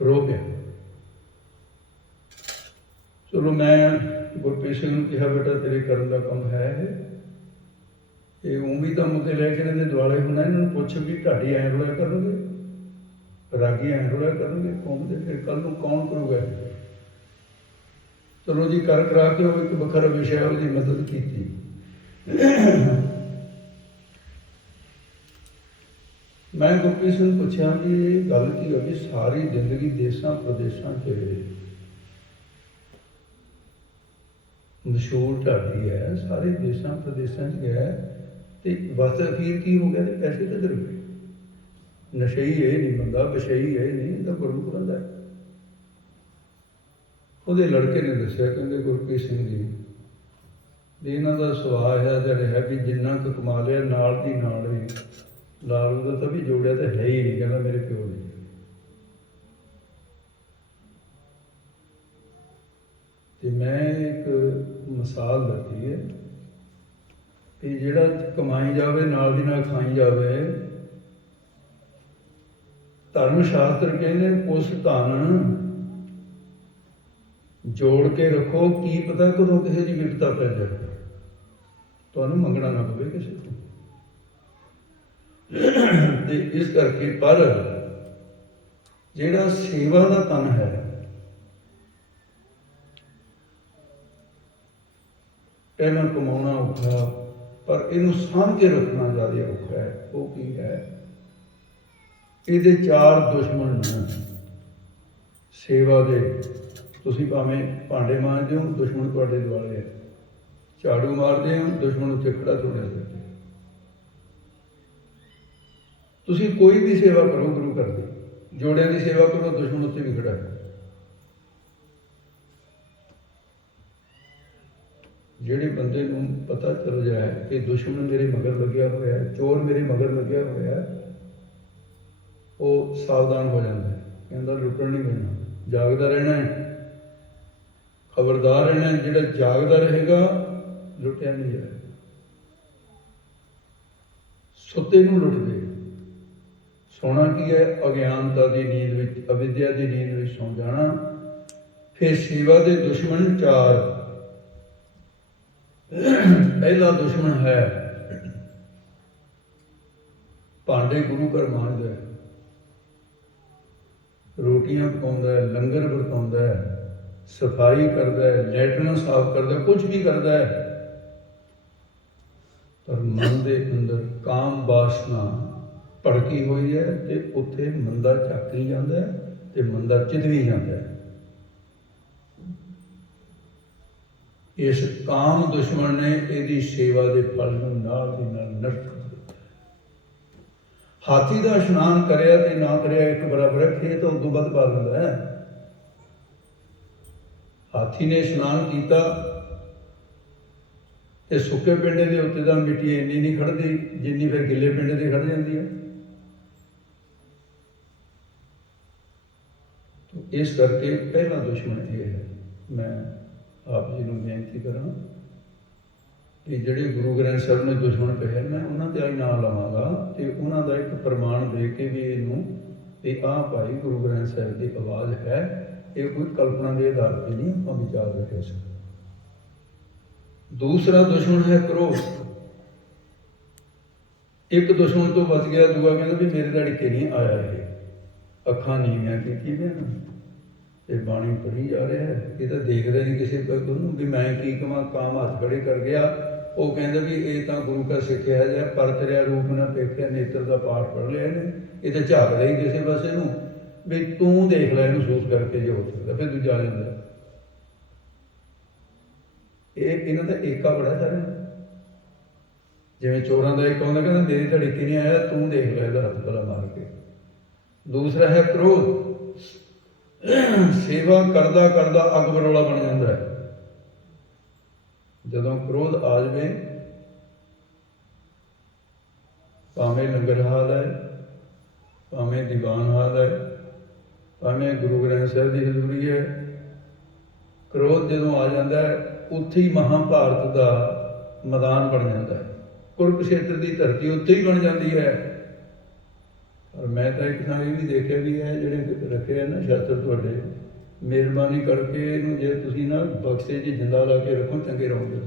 ਰੋ ਪਿਆ। ਚਲੋ ਮੈਂ ਗੁਰਪ੍ਰੀਤ ਸਿੰਘ ਨੂੰ ਕਿਹਾ, ਬੇਟਾ ਤੇਰੇ ਕਰਨ ਦਾ ਕੰਮ ਹੈ ਇਹ ਉਹ ਵੀ ਤਾਂ ਮੁੱਦੇ ਲੈ ਕੇ ਇਹਨਾਂ ਦੇ ਦੁਆਲੇ ਹੋਣਾ। ਇਹਨਾਂ ਨੂੰ ਪੁੱਛ ਵੀ ਢਾਡੀ ਐਂ ਰੋਲਿਆ ਕਰਨਗੇ, ਰਾਗੀ ਐਂ ਰੋਲਿਆ ਕਰਨਗੇ ਕੌਮ ਦੇ, ਫਿਰ ਕੱਲ੍ਹ ਨੂੰ ਕੌਣ ਕਰੂਗਾ? ਚਲੋ ਜੀ, ਕਰ ਕਰਾ ਕੇ ਉਹ ਇੱਕ ਵੱਖਰਾ ਵਿਸ਼ਾ ਉਹਦੀ ਮਦਦ ਕੀਤੀ। ਮੈਂ ਗੁਰਪ੍ਰੀਤ ਸਿੰਘ ਨੂੰ ਪੁੱਛਿਆ ਵੀ ਇਹ ਗੱਲ ਕੀ ਹੋਈ? ਸਾਰੀ ਜ਼ਿੰਦਗੀ ਦੇਸਾਂ ਪ੍ਰਦੇਸ਼ਾਂ 'ਚ ਮਸ਼ਹੂਰ ਢਾਡੀ ਹੈ, ਸਾਰੇ ਦੇਸਾਂ ਪ੍ਰਦੇਸ਼ਾਂ 'ਚ ਗਿਆ, ਅਤੇ ਬਸ ਅਖੀਰ ਕੀ ਹੋ ਗਿਆ? ਅਤੇ ਪੈਸੇ ਕਿੱਧਰ ਗਏ? ਨਸ਼ਈ ਇਹ ਨਹੀਂ ਬੰਦਾ, ਵਿਸ਼ਈ ਇਹ ਨਹੀਂ, ਇਹ ਤਾਂ ਗੁਰਮੁਖ ਬੰਦਾ ਹੈ। ਉਹਦੇ ਲੜਕੇ ਨੇ ਦੱਸਿਆ, ਕਹਿੰਦੇ ਗੁਰਪ੍ਰੀਤ ਸਿੰਘ ਜੀ ਵੀ ਇਹਨਾਂ ਦਾ ਸੁਭਾਅ ਹੈ ਜਿਹੜਾ ਹੈ ਵੀ ਜਿੰਨਾ ਕੁ ਕਮਾ ਲਿਆ ਨਾਲ ਦੀ ਨਾਲ ਹੀ ਲਾਲ ਉਹਦਾ ਤਾਂ ਵੀ ਜੋੜਿਆ ਤਾਂ ਹੈ ਹੀ ਨਹੀਂ, ਕਹਿੰਦਾ ਮੇਰੇ ਪਿਓ ਨੇ। ਅਤੇ ਮੈਂ ਇੱਕ ਮਿਸਾਲ ਦਿੱਤੀ ਹੈ ਕਿ ਜਿਹੜਾ ਕਮਾਈ ਜਾਵੇ ਨਾਲ ਦੀ ਨਾਲ ਖਾਈ ਜਾਵੇ। ਧਰਮ ਸ਼ਾਸਤਰ ਕਹਿੰਦੇ ਉਸ ਧਨ ਜੋੜ ਕੇ ਰੱਖੋ, ਕੀ ਪਤਾ ਕਦੋਂ ਕਿਸੇ ਦੀ ਵਿਪਤਾ ਪੈ ਜਾਏ, ਤੁਹਾਨੂੰ ਮੰਗਣਾ ਨਾ ਪਵੇ ਕਿਸੇ ਤੋਂ। ਅਤੇ ਇਸ ਕਰਕੇ ਪਰ ਜਿਹੜਾ ਸੇਵਾ ਦਾ ਧਨ ਹੈ, ਪਹਿਲਾਂ ਕਮਾਉਣਾ ਔਖਾ, ਪਰ ਇਹਨੂੰ ਸਾਂਭ ਕੇ ਰੱਖਣਾ ਜ਼ਿਆਦਾ ਔਖਾ ਹੈ। ਉਹ ਕੀ ਹੈ? ਇਹਦੇ 4 ਦੁਸ਼ਮਣ ਨੇ ਸੇਵਾ ਦੇ। ਤੁਸੀਂ ਭਾਵੇਂ ਭਾਂਡੇ ਮਾਂਜਦੇ ਹੋ, ਦੁਸ਼ਮਣ ਤੁਹਾਡੇ ਦੁਆਲੇ ਹੈ। ਝਾੜੂ ਮਾਰਦੇ ਹੋ, ਦੁਸ਼ਮਣ ਉੱਥੇ ਖੜਾ ਤੁਹਾਡੇ ਅੱਗੇ। ਤੁਸੀਂ ਕੋਈ ਵੀ ਸੇਵਾ ਕਰੋ ਗੁਰੂ ਘਰ ਦੀ, ਜੋੜਿਆਂ ਦੀ ਸੇਵਾ ਕਰੋ, ਦੁਸ਼ਮਣ ਉੱਥੇ ਵੀ ਖੜਾ ਹੈ। ਜਿਹੜੇ ਬੰਦੇ ਨੂੰ ਪਤਾ ਚੱਲ ਜਾਏ ਕਿ ਦੁਸ਼ਮਣ ਮੇਰੇ ਮਗਰ ਲੱਗਿਆ ਹੋਇਆ ਹੈ, ਚੋਰ ਮੇਰੇ ਮਗਰ ਲੱਗਿਆ ਹੋਇਆ ਹੈ, ਉਹ ਸਾਵਧਾਨ ਹੋ ਜਾਂਦਾ ਹੈ, ਕਹਿੰਦਾ ਲੁੱਟਣ ਨਹੀਂ ਦੇਣਾ, ਜਾਗਦਾ ਰਹਿਣਾ ਹੈ, ਖਬਰਦਾਰ ਰਹਿਣਾ ਹੈ। ਜਿਹੜਾ ਜਾਗਦਾ ਰਹੇਗਾ ਲੁੱਟਿਆ ਨਹੀਂ ਜਾਏਗਾ। ਸੁੱਤੇ ਨੂੰ ਲੁੱਟਦੇ। ਸੋਣਾ ਕੀ ਹੈ? ਅਗਿਆਨਤਾ ਦੀ ਨੀਂਦ ਵਿੱਚ, ਅਵਿਦਿਆ ਦੀ ਨੀਂਦ ਵਿੱਚ ਸੌਂ ਜਾਣਾ। ਫਿਰ ਸੇਵਾ ਦੇ ਦੁਸ਼ਮਣ 4। ਪਹਿਲਾ ਦੁਸ਼ਮਣ ਹੈ ਭਾਂਡੇ ਗੁਰੂ ਘਰ ਮਾਂਜਦਾ, रोटियां पकाउंदा है, लंगर वरताउंदा है, सफाई करता है, लैटरिन साफ करता है, कुछ भी करता है, पर मन के अंदर काम वासना भड़की हुई है तो उत्थे मंदा झक ही जाता है तो मंदा चित भी जाता है। इस काम दुश्मन ने यदी सेवा के फल नूं नाल दी नाल नष्ट कर दिता। हाथी का इशनान करिया ते ना करिया एक बराबर है, खेत तो उदों वध पा लैंदा है। हाथी ने इशनान किया तो सुके पिंडे के उत्ते तो मिट्टी इन्नी नहीं खड़ती जिन्नी फिर गिले पिंडे से खड़ जाती है। तो इस करके पहला दुश्मन ये है। मैं आप जी को बेनती करा कि जोड़े गुरु ग्रंथ साहब ने दुश्मन कहे मैं उन्होंने आई ना लवांगा तो उन्होंने एक प्रमाण दे के भी इनू भी आ भाई गुरु ग्रंथ साहब की आवाज़ है, ये कोई कल्पना के आधार पर नहीं आप विचार रहे सक। दूसरा दुश्मन है क्रोध। एक दुश्मन तो बच गया, दूआ कहता भी मेरे तड़के नहीं आया है, अखा नीवियां की ये बाणी पढ़ी जा रहा है, ये तो देखता नहीं किसी पर भी मैं की कमा काम हाथ खड़े कर गया। वो कहता भी ये तो गुरु का सिखिया है, परत रहा रूप ना पेखिया नेत्र का पाठ पढ़ लिया ने, ये तो झाकदा ही किसी पासे नूं भी तू देख लै महसूस करके जो हो सकता, फिर दूजा आ जाता ये इन्हों का एका बड़ा सारे जिवें चोरों का एक आउंदा कहंदा मेरे धड़के नहीं आया, तू देख लै इहदा हत्थ भला मार के। दूसरा है क्रोध। सेवा करदा करदा अग बरौला बन जाता है। जदों क्रोध आ जाए भावें लंगर हाल है, भावें दीवान हाल है, भावें गुरु ग्रंथ साहब की हजूरी है, क्रोध जदों आ जाता है उत्थे ही महाभारत का मैदान बन जाता है। कुरुक्षेत्र की धरती उत्थे ही बन जाती है। और मैं तो एक थां ये भी देखा भी है जोड़े रखे है ना शास्त्र थोड़े मेहरबानी करके इनू जे तुसीं ना बक्से च जिंदा ला के रखो चंगे रहोगे।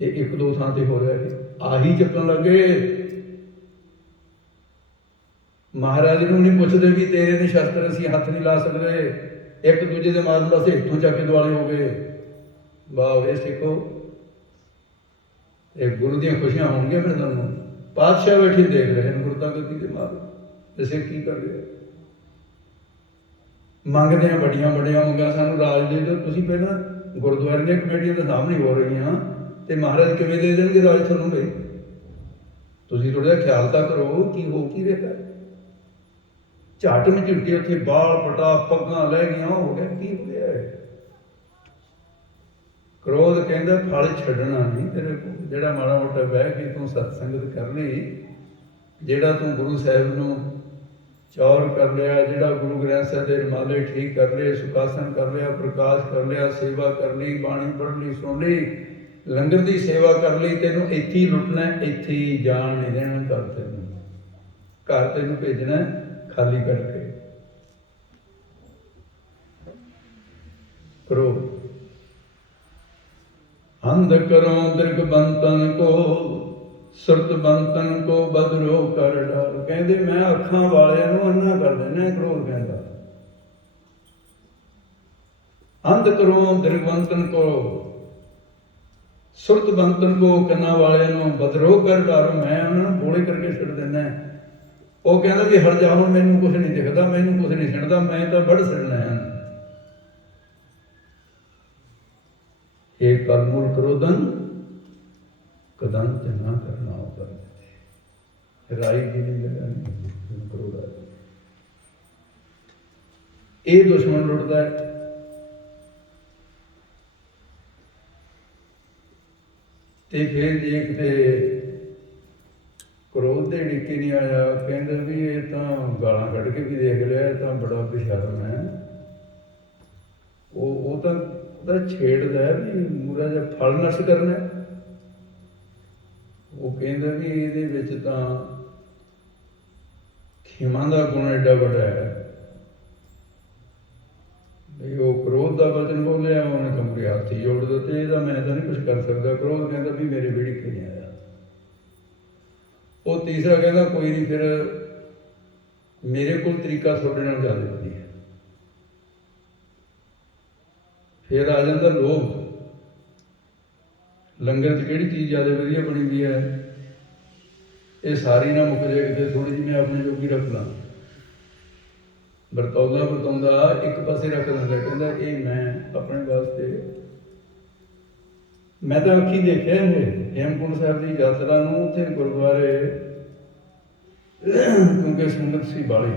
ये एक दो थां ते हो रहा है, आही चक्कन लगे महाराज नूं नहीं पुछदे भी तेरे ने शास्त्र असीं हथ नहीं ला सकते, एक दूजे के मारन वास्ते इत्थों चक के दुआले हो गए। वाह वे सिखो, एक गुरु दी खुशियां होंगी फिर तुहानूं। पातशाह बैठे देख रहे हैं गुरता गति के मार जैसे की कर रहे मंगते हैं बड़िया बड़िया मंगा सानू राज दे दो। तुसीं पहला गुरुद्वारे दी कमेटियां तो सामने हो रही हैं तो महाराज किवें दे देणगे राज तुहानूं बई? तुसीं थोड़ा जिहा ख्याल तां करो की हो की रहा। झट मझुट्टे उत्थे बाल पटा पग्गां लै गईयां, हो गया की हो गया है? क्रोध कहता फल छड्डना नहीं तेरे को, जिहड़ा माड़ा मोटा बह के तू सत्संगत कर ली, जिहड़ा तू गुरु साहिब नूं चौर कर लिया, जिहड़ा गुरु ग्रंथ साहिब दे रमाले ठीक कर लिया, सुखासन कर लिया, प्रकाश कर लिया, सेवा कर ली, बाणी पढ़ ली, सुन ली, लंगर की सेवा कर ली, तेनों इत्थे ही लुटना, इत्थे ही जान नहीं देना। घर तेनों भेजना खाली करके। क्रोध अंध करो दीर्घ बंतन को, सुरत बंतन को बदरो कर डाल। कहते मैं अखां वाले नूं अन्ना कर देना। क्रोध कहता अंध करो दीर्घ बंतन को, सुरत बंतन को कन्ना वाले नूं बदरो कर डालो। मैं उन्होंने बोले करके छड़ देना। वो कहता भी हट जाओ, मैनू कुछ नहीं दिखता, मैनू कुछ नहीं सुनता, मैं तो बड़ सड़ना है। हे कर्मूल क्रोधन कदंत ना करना होगा। राई की नहीं लगा क्रोध आया। ये दुश्मन लुटता है। ते फिर देखते क्रोध के डिके नहीं आया, कहते भी ये तो गालां कढ़ के भी देख लिया, तो बड़ा बेशर्म है। वो तो छेड़दा है भी मूरा जिहा फल नश करना। वो कहता भी इहदे विच तां खिमा का गुण एडा बड़ा है भी वो क्रोध का वचन बोलिया, उन्हें तो मेरे हाथ ही जोड़ दिते, इहदा मैं तो नहीं कुछ कर सकता। क्रोध कहता भी मेरे विड़के नहीं आया। वो तीसरा कहता कोई नहीं, फिर मेरे को तरीका थोड़े नाल ज़्यादा वधिया। फिर आ जाता लोभ। लंगर च किहड़ी चीज़ ज़्यादा वधिया बनी हुई है, ये सारी ना मुक जाए कितने, थोड़ी जी मैं अपने जोगी रख ला। ਵਰਤੌਲਾ ਵਰਤਾਉਂਦਾ एक पासे रख दिंदा, कहता ये मैं अपने वास्ते। मैं तो अखी देखिया हेमकुंड साहब की यात्रा नूं, उत्थे गुरुद्वारे क्योंकि संगत सी बाली,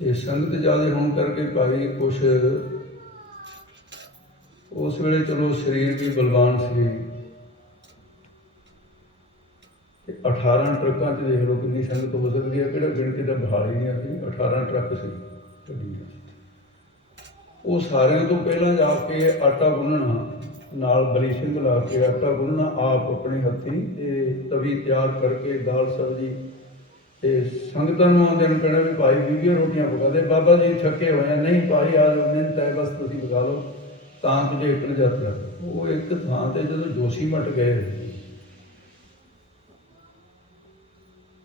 ये संगत ज़्यादा होने करके भाई कुछ उस वेले चलो शरीर भी बलवान सी। 18 ट्रकों से देख लो कितनी संगत हो सकती है, कि गिणती का बहाल ही नहीं सी। 18 ट्रक से ਗੱਡੀਆਂ, वो सारे तो पहला जाके आटा गुन्नना, नाल बली सिंह ला के आटा गुन्नना आप अपने हथी, तवी तैयार करके दाल सब्जी, तो संगतां नूं आउंदे नूं कहना भी भाई 20 रोटियां पका दे। बाबा जी थके हुए हैं, नहीं भाई आ जाओ, मिहनत है बस तुसीं पका लो तां तुझे एक यात्रा। वो एक थां ते जदों जोशी मट गए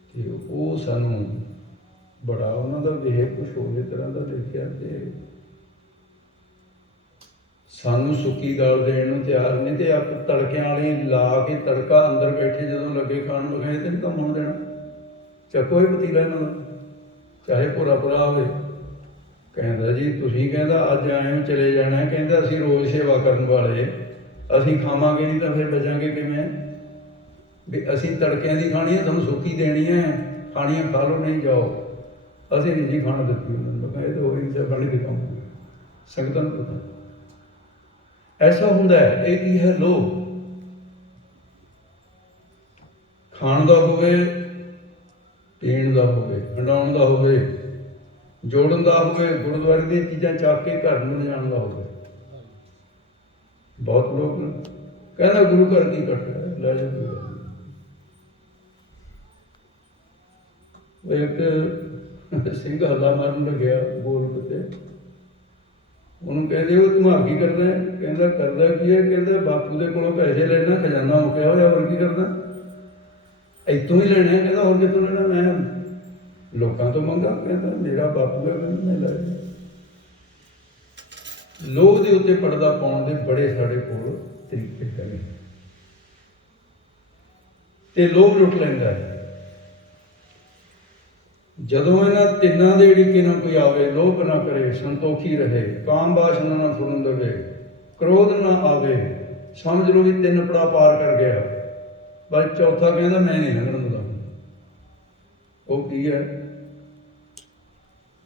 तो वो सानूं बड़ा उन्हां दा वेख कुछ होर तरह का देखिया, ते सानू सुक्की दाल देण नूं तैयार नहीं, तो आप तड़कियां वाली ला के तड़का अंदर बैठे जदों लगे खाण लगे तो नहीं कम होण देना। चको ये पतीला इन्हां दा, चाहे भुरा भुरा होवे। कहंदा जी तुसीं कहंदा अज आए हो चले जाना, कहंदा असीं रोज़ सेवा करन वाले, असीं खावांगे नहीं तो फिर बचांगे किवें? भी असीं तड़कियां दी खानी है, तुहानूं सुक्की देनी है, खानी है खा लो नहीं जाओ। असीं नहीं जी खाण दित्ती उन्हां नूं, ये तो हो ही नहीं सकदा, बड़ी दिखाऊं संगतां नूं पता ऐसा हुंदा है। एक ही है लोभ, खाण दा होवे, पीण दा होवे, हंडाउण दा होवे, जोड़न दा होवे, गुरुद्वारे दी चीज़ां चक के घर नूं लिजाण दा होवे। बहुत लोग कहना गुरु घर की कट है, लै जाओ कोई गल नहीं। एक सिंह हल्ला मारन लग्या बोल किते, उन्होंने कहते हो तू आ की करदा है? कहता करदा की है? कहता बापू के कोलों पैसे लेना, खजाना मुक्या होया, होर की करदा? इतों ही लेने। कहता होर कितों लेना? मैं लोगों तो मंगा। कहता मेरा बापू है, कहता मैं लै। लोभ के उत्ते पर्दा पाउण दे बड़े साडे कोल तरीके हैं, ते लोभ लुट लैंदा है। जदों इन्हां तिन्नां दे ढिके ना कोई आवे, लोभ ना करे, संतोखी रहे, काम वासना ना फुरन देवे, क्रोध ना आवे, समझ लो भी 3 पड़ा पार कर गया। बस चौथा कहता मैं नहीं लंघण दिंदा। वो की है?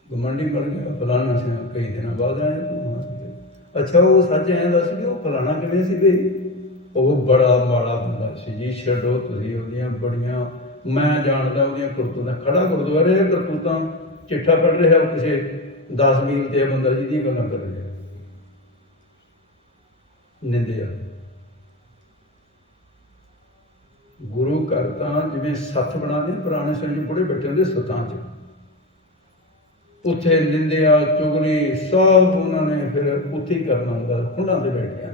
घमंडी बन गया, फलाना से कई दिन बाद आया तू। अच्छा वो सच ऐ दस भी वो फलाना किवें सी बई? वो बड़ा माड़ा बंदा सी जी, छड्डो तुसीं ओहदियां बड़ियां, मैं जानदा ओहदियां करतूतां। खड़ा गुरुद्वारे करतूतां चिट्ठा पढ़ रहा वो किसी 10 मील ते बंदा जिहदी गल्लां कर रहा, निंदिया। गुरु घर तां जिवें सत्थ बनाते पुराने समय च बुढ़े बैठे होंदे सत्थां च, उत्थे निंदिया चुगली सब उन्होंने फिर उत्थे ही करना होंदा, खुंडां ते बैठिया।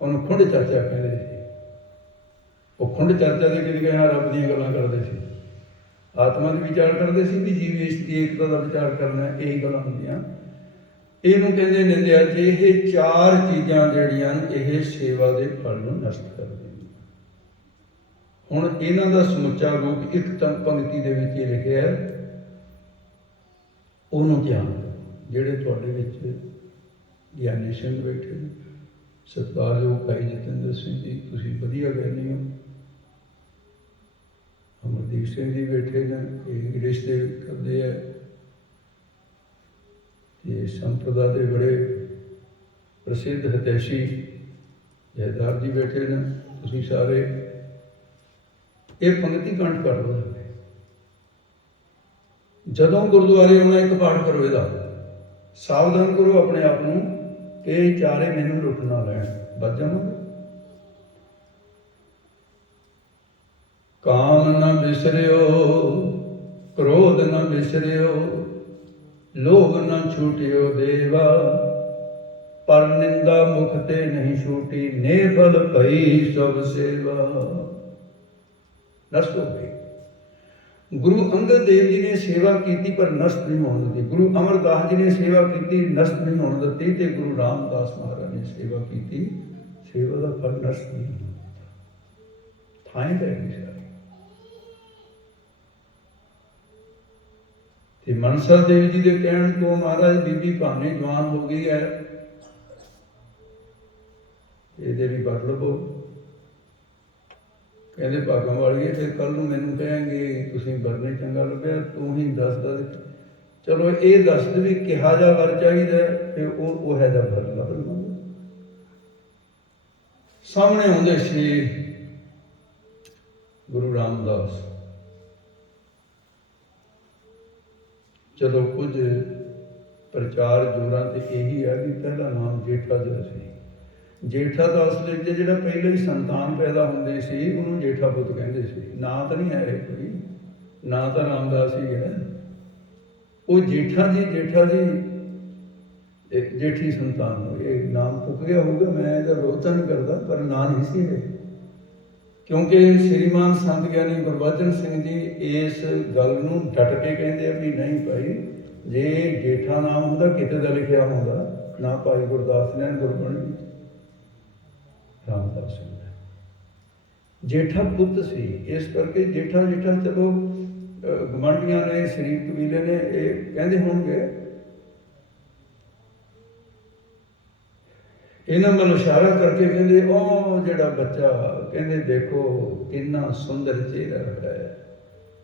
उन्होंने खुंड चर्चा कहते थे। वो खुंड चर्चा के कि हाँ रब दी गल्लां करते थे, आत्मा की विचार करते थे भी जीव ईश की एकता का विचार करना, यही गल्लां होंदियां। इहनूं कहंदे निंदिया जे ये 4 चीज़ां जिहड़ियां ये सेवा के फल नूं नष्ट कर दिंदियां। हुण इन्हां दा समुच्चा रूप एक पंक्ति दे विच ही लिखिआ है, ਉਹਨੂੰ ਧਿਆਨ ਜਿਹੜੇ ਤੁਹਾਡੇ ਵਿੱਚ ਗਿਆਨੀ ਸਿੰਘ ਬੈਠੇ ਨੇ, ਸਤਿਕਾਰਯੋਗ ਭਾਈ ਜਤਿੰਦਰ ਸਿੰਘ ਜੀ, ਤੁਸੀਂ ਵਧੀਆ ਗਿਆਨੀ ਹੋ। ਅਮਰਦੀਪ ਸਿੰਘ ਜੀ ਬੈਠੇ ਨੇ, ਇਹ ਰਿਸ਼ਤੇ ਕਰਦੇ ਆ, ਤੇ ਸੰਪਰਦਾ ਦੇ ਬੜੇ ਪ੍ਰਸਿੱਧ ਹਿਤੈਸ਼ੀ ਜੈਦਾਰ ਜੀ ਬੈਠੇ ਨੇ। ਤੁਸੀਂ ਸਾਰੇ ਇਹ ਪੰਕਤੀ ਕੰਠ ਕਰ ਲਓ। ਜਦੋਂ ਗੁਰਦੁਆਰੇ ਆਉਣਾ ਇੱਕ ਪਾਠ ਕਰੋ ਇਹਦਾ, ਸਾਵਧਾਨ ਕਰੋ ਆਪਣੇ ਆਪ ਨੂੰ ਕਿ ਇਹ ਚਾਰੇ ਮੈਨੂੰ ਲੁੱਟ ਨਾ ਲੈਣ, ਬਚ ਜਾਵਾਂਗੇ। ਕਾਮ ਨਾ ਬਿਸਰਿਓ, ਕ੍ਰੋਧ ਨਾ ਬਿਸਰਿਓ, ਲੋਭ ਨਾ ਛੂਟਿਓ ਦੇਵਾ, ਪਰ ਨਿੰਦਾ ਮੁਖ ਤੇ ਨਹੀਂ ਛੂਟੀ, ਨਿਰਫਲ ਭਈ ਸਭ ਸੇਵਾ। ਨਸ਼ਟ ਹੋ ਗਈ। गुरु अंगद देव जी ने सेवा की पर नष्ट नहीं होने दी। गुरु अमरदास जी ने सेवा की, नष्ट नहीं होने दी। तो गुरु रामदास महाराज ने सेवा की, सेवा का फल नष्ट नहीं होना, थाएं पै गई सारी। ते मनसा देवी जी के कहने को महाराज बीबी भाने जवान हो गई है, ये भी पढ़ लवो। कहते भागों वाली फिर कल मैनू कहेंगे तुसीं वरने चंगा लभ्या, तू ही दस दस। चलो ये दस भी किहा जा वर चाहिए, फिर वो है जा वर लभ लवांगे। सामने आउंदे श्री गुरु रामदास। चलो कुछ प्रचार जोरां ते यही है कि पहला नाम जेठा जो सी, जेठा तो असल जो पहले ही संतान पैदा होंगे सी उन्होंने जेठा पुत कहते सी। ना तो नहीं है कोई, ना तो रामदास ही है, वो जेठा जी एक जेठी संतान हो। ये नाम पुक गया होगा, मैं इसका विरोध नहीं करता, पर ना नहीं सी है। क्योंकि श्रीमान संत ज्ञानी गुरबचन सिंह जी इस गल नूं डट के कहते भी नहीं भाई, जे जेठा नाम होंदा किते दा लिखिया होंदा, ना भाई गुरदास ने गुरबाणी रामदास जेठा पुत सी। इस करके जेठा जेठा चलो गवांढियां ने शरीफ कबीले ने ये कहते होंगे, इन्होंने मतलब इशारा करके कहते ओ जेड़ा बच्चा, कहते देखो कितना सुंदर चेहरा है,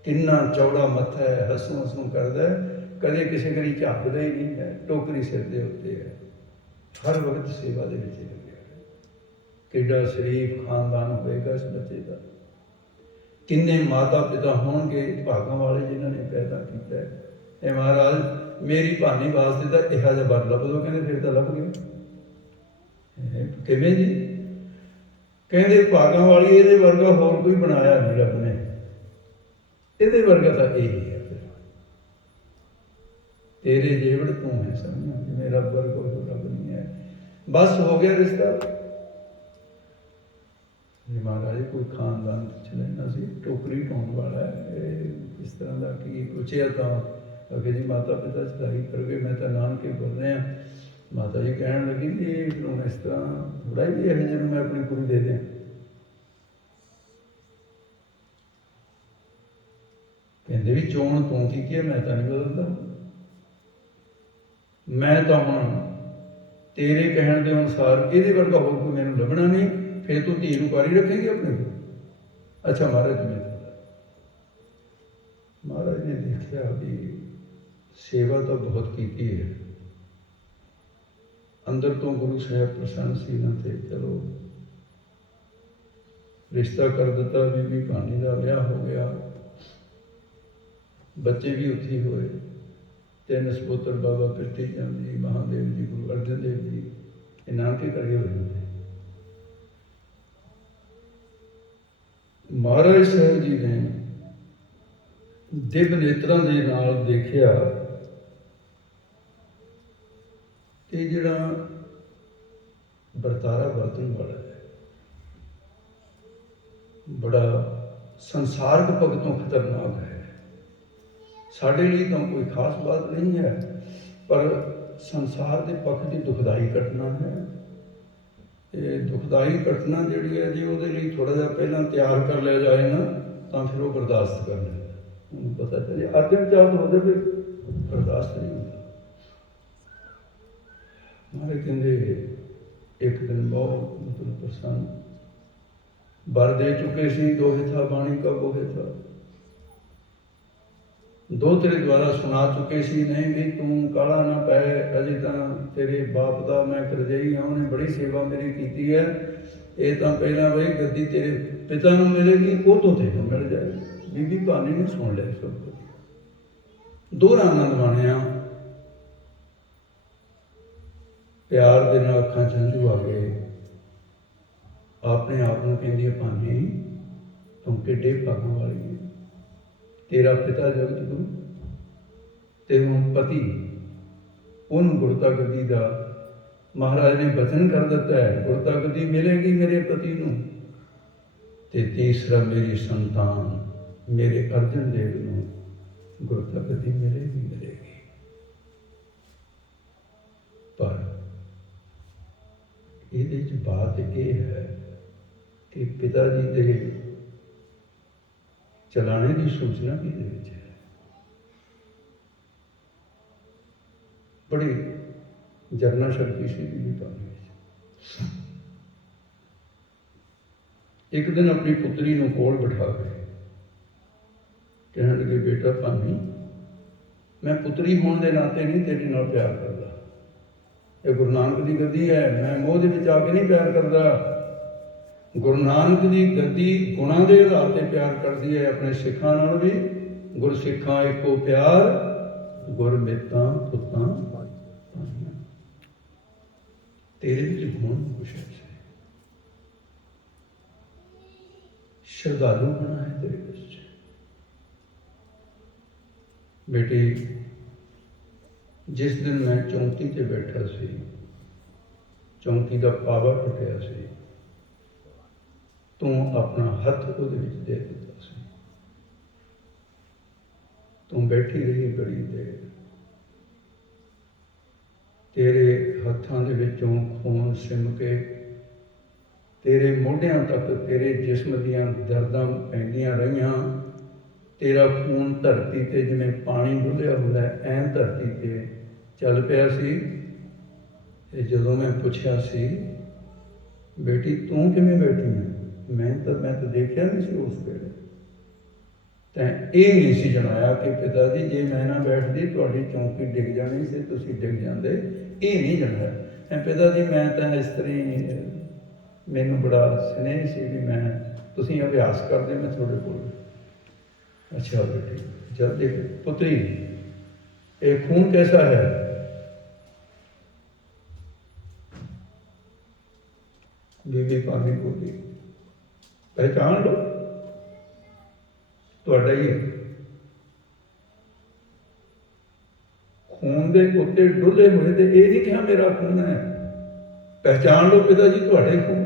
कितना चौड़ा मत्था है, हसूं हसूं करता है, कदे किसी करी झाकदा ही नहीं है, टोकरी सिर दे उत्ते है, हर वक्त सेवा दे विच लग्या है। किड्डा शरीफ खानदान होएगा इस बच्चे का, किन्ने माता पिता होंगे भागों वाले जिन्होंने पैदा किया है। महाराज मेरी भानी वास्ते तो इहा जिहा वर लभ दो, कहते फिर तो लभ गए। किवें जी? कहते भागों वाली ये वर्गा होर कोई बनाया नहीं रब ने, ये वर्गा तो यही है। फिर तेरे जेवड़ तू है समझो, मेरा वर्ग कोई रब नहीं है, बस हो गया रिश्ता। महाराज कोई खानदान चलेना सी, टोकरी ढोने वाला है, इस तरह का कि पूछे तो अगे जी माता पिता चढ़ाई कर गए, मैं तो नानके बोल रहे हैं। माता जी कह लगी कि इस तरह थोड़ा भी है जिन्होंने मैं अपनी कुड़ी दे दें। कहते भी चोण तू की है, मैं तो नहीं बदलता, मैं तो हम तेरे कहने के अनुसार ये वर्गा होर कोई मैंने लभना नहीं, फिर तू धी नूं कारी रखेंगे अपने को। अच्छा महाराज मैं महाराज ने देखा भी सेवा तो बहुत की है, अंदर तो गुरु साहब प्रसन्न सी ना थे। चलो रिश्ता कर दिता, बीबी भानी का ब्याह हो गया, बच्चे भी उत्थे होए, 3 सपुत्र बाबा पिरती चंद जी, महादेव जी, गुरु अर्जन देव जी, ये नानके करे हुए होते। महाराज साहब जी ने दिव्य नेत्रां दे नाल देखिया कि जिहड़ा बरतारा वरतन वाला है बड़ा संसारक भगतों खतरनाक है। साढ़े लिए तो कोई खास बात नहीं है, पर संसार के पक्ष की दुखदाई घटना है। ये दुखदाई घटना जी है जी, वो थोड़ा जा पहला तैयार कर लिया जाए ना, तो फिर वो बर्दाश्त कर लेंगे। उन्हें पता चले अर्जन चाह तो होते फिर बर्दाश्त नहीं होता। हमारे कहते एक दिन बहुत मतलब प्रसन्न बर दे चुके सी, दोहे था बाणी का बोहे था, दो तेरे द्वारा सुना चुके सी, नहीं भी तू काला ना पै, अजे तो तेरे बाप का मैं करजई हाँ, उन्हें बड़ी सेवा मेरी की है, ये तो पहला बई गद्दी तेरे पिता को मिलेगी, वो तो तेरे मिल जाएगी। बीबी भानी ने सुन लिया सब कुछ, दो आनंद माणिया, प्यार के नाल अखां च हंझू आ गए। अपने आप को कहती भानी तू किड्डे भागों वाली है, तेरा पिता जगत गुरु ते हुण पति, उन्होंने गुरता गद्दी का महाराज ने वचन कर दिता है, गुरता गद्दी मिलेगी मेरे पति नूं, ते तीसरा मेरी संतान मेरे अर्जन देव नूं गुरता गति मिलेगी। पर ਇਹਦੇ 'ਚ बात ਇਹ है कि पिता जी के चलाने की सूचना भी है। बड़ी जरना शक्ति सी भी पानी। एक दिन अपनी पुत्री नूं कोल बिठा के कहने लगे, बेटा भानी, मैं पुत्री होने के नाते नहीं तेरे नाल प्यार करता। ये गुरु नानक की गद्दी है, मैं मोह दे विच आके नहीं प्यार करता। गुरु नानक की गद्दी गुणों के आधार पर प्यार करती है, अपने सिखां नाल भी। गुर सिखां एको प्यार, गुर मितां पुतां भाईयां। तेरे विच गुण कुछ है, श्रद्धालु बना है तेरे विच। बेटी, जिस दिन मैं चौंकी ते बैठा सी, चौंकी का पावा टुटिया सी, तू अपना हथ उहदे विच दे दिता सी। तू बैठी रही बड़ी देर, तेरे हत्थां दे विचों खून सिम के तेरे मोढियां तक तेरे जिस्म दियां दर्दां पैंदियां रहियां। तेरा खून धरती ते जिवें पानी डुलिया हुंदा है, ऐं धरती ते चल पिया सी। ते जदों मैं पुछया सी, बेटी तू किवें बैठी है, मैं तो देखिया नहीं सी उस वेले। तैं ये नहीं सी जणाया कि पिता जी जे मैं ना बैठदी तुहाडी चौंकी डिग जानी सी, तुसीं डिग जांदे। ये नहीं जणाया। तैं पिता जी मैं तो इस तरह मैनू बड़ा स्नेह सी भी मैं तुसीं अभ्यास करदे, मैं थोड़े कोल। अच्छा बेटी, चल देख पुत्री, ये खून कैसा है? बीबी पानी बोली, पहचान लो, तुहाडा ही है। खून के उत्ते डुले हुए तो ये नहीं कहा मेरा खून है, पहचान लो पिता जी तुहाडे खून।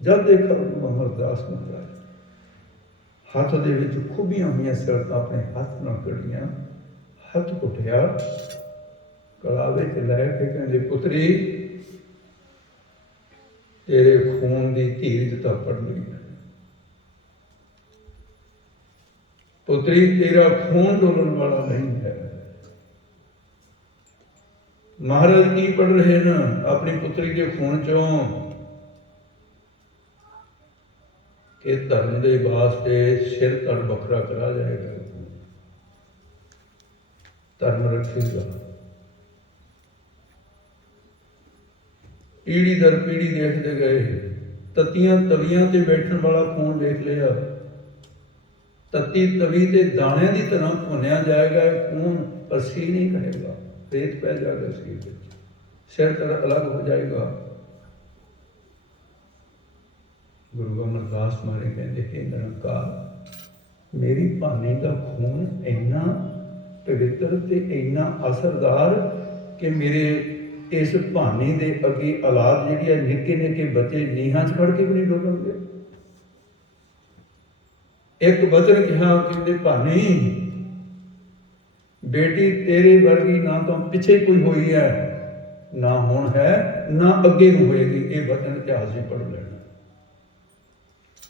जब देखा गुरु अमरदास महाराज हाथ दे विच खुबियां हुई सिरतां अपने हाथ नाल कड़ियां, हथ घुटिया, कलावे च लै के कहंदे, पुत्री तेरे खून की धीरज तो पढ़नी है। पुत्री तेरा खून डोलन वाला नहीं है। महाराज की पढ़ रहे न अपनी पुत्री के खून चों कि धर्म के वास्ते सिर धड़ बखरा करा जाएगा, धर्म रखेगा। पीढ़ी दर पीढ़ी देखते गए, तत्तियां तवियां ते बैठन वाला खून देख लिया। तत्ती तवी ते दाणियां की तरह भुनिया जाएगा खून, पर सी नहीं करेगा, रेत पै जाएगा सिर तर अलग हो जाएगा। गुरु अमरदास मारे कहते, हे निरंकार, मेरी भानी का खून इन्ना पवित्र ते इन्ना असरदार कि मेरे इस भानी के अगे औलाद जी है निके निके बच्चे नीहां च फड़ के भी नहीं डोलणगे। एक वचन कहा कि भानी बेटी तेरे वर्गी ना तो पिछे कोई हुई है, ना हुण है, ना अगे नहीं होएगी। ये वचन इतिहास में पढ़ लेना।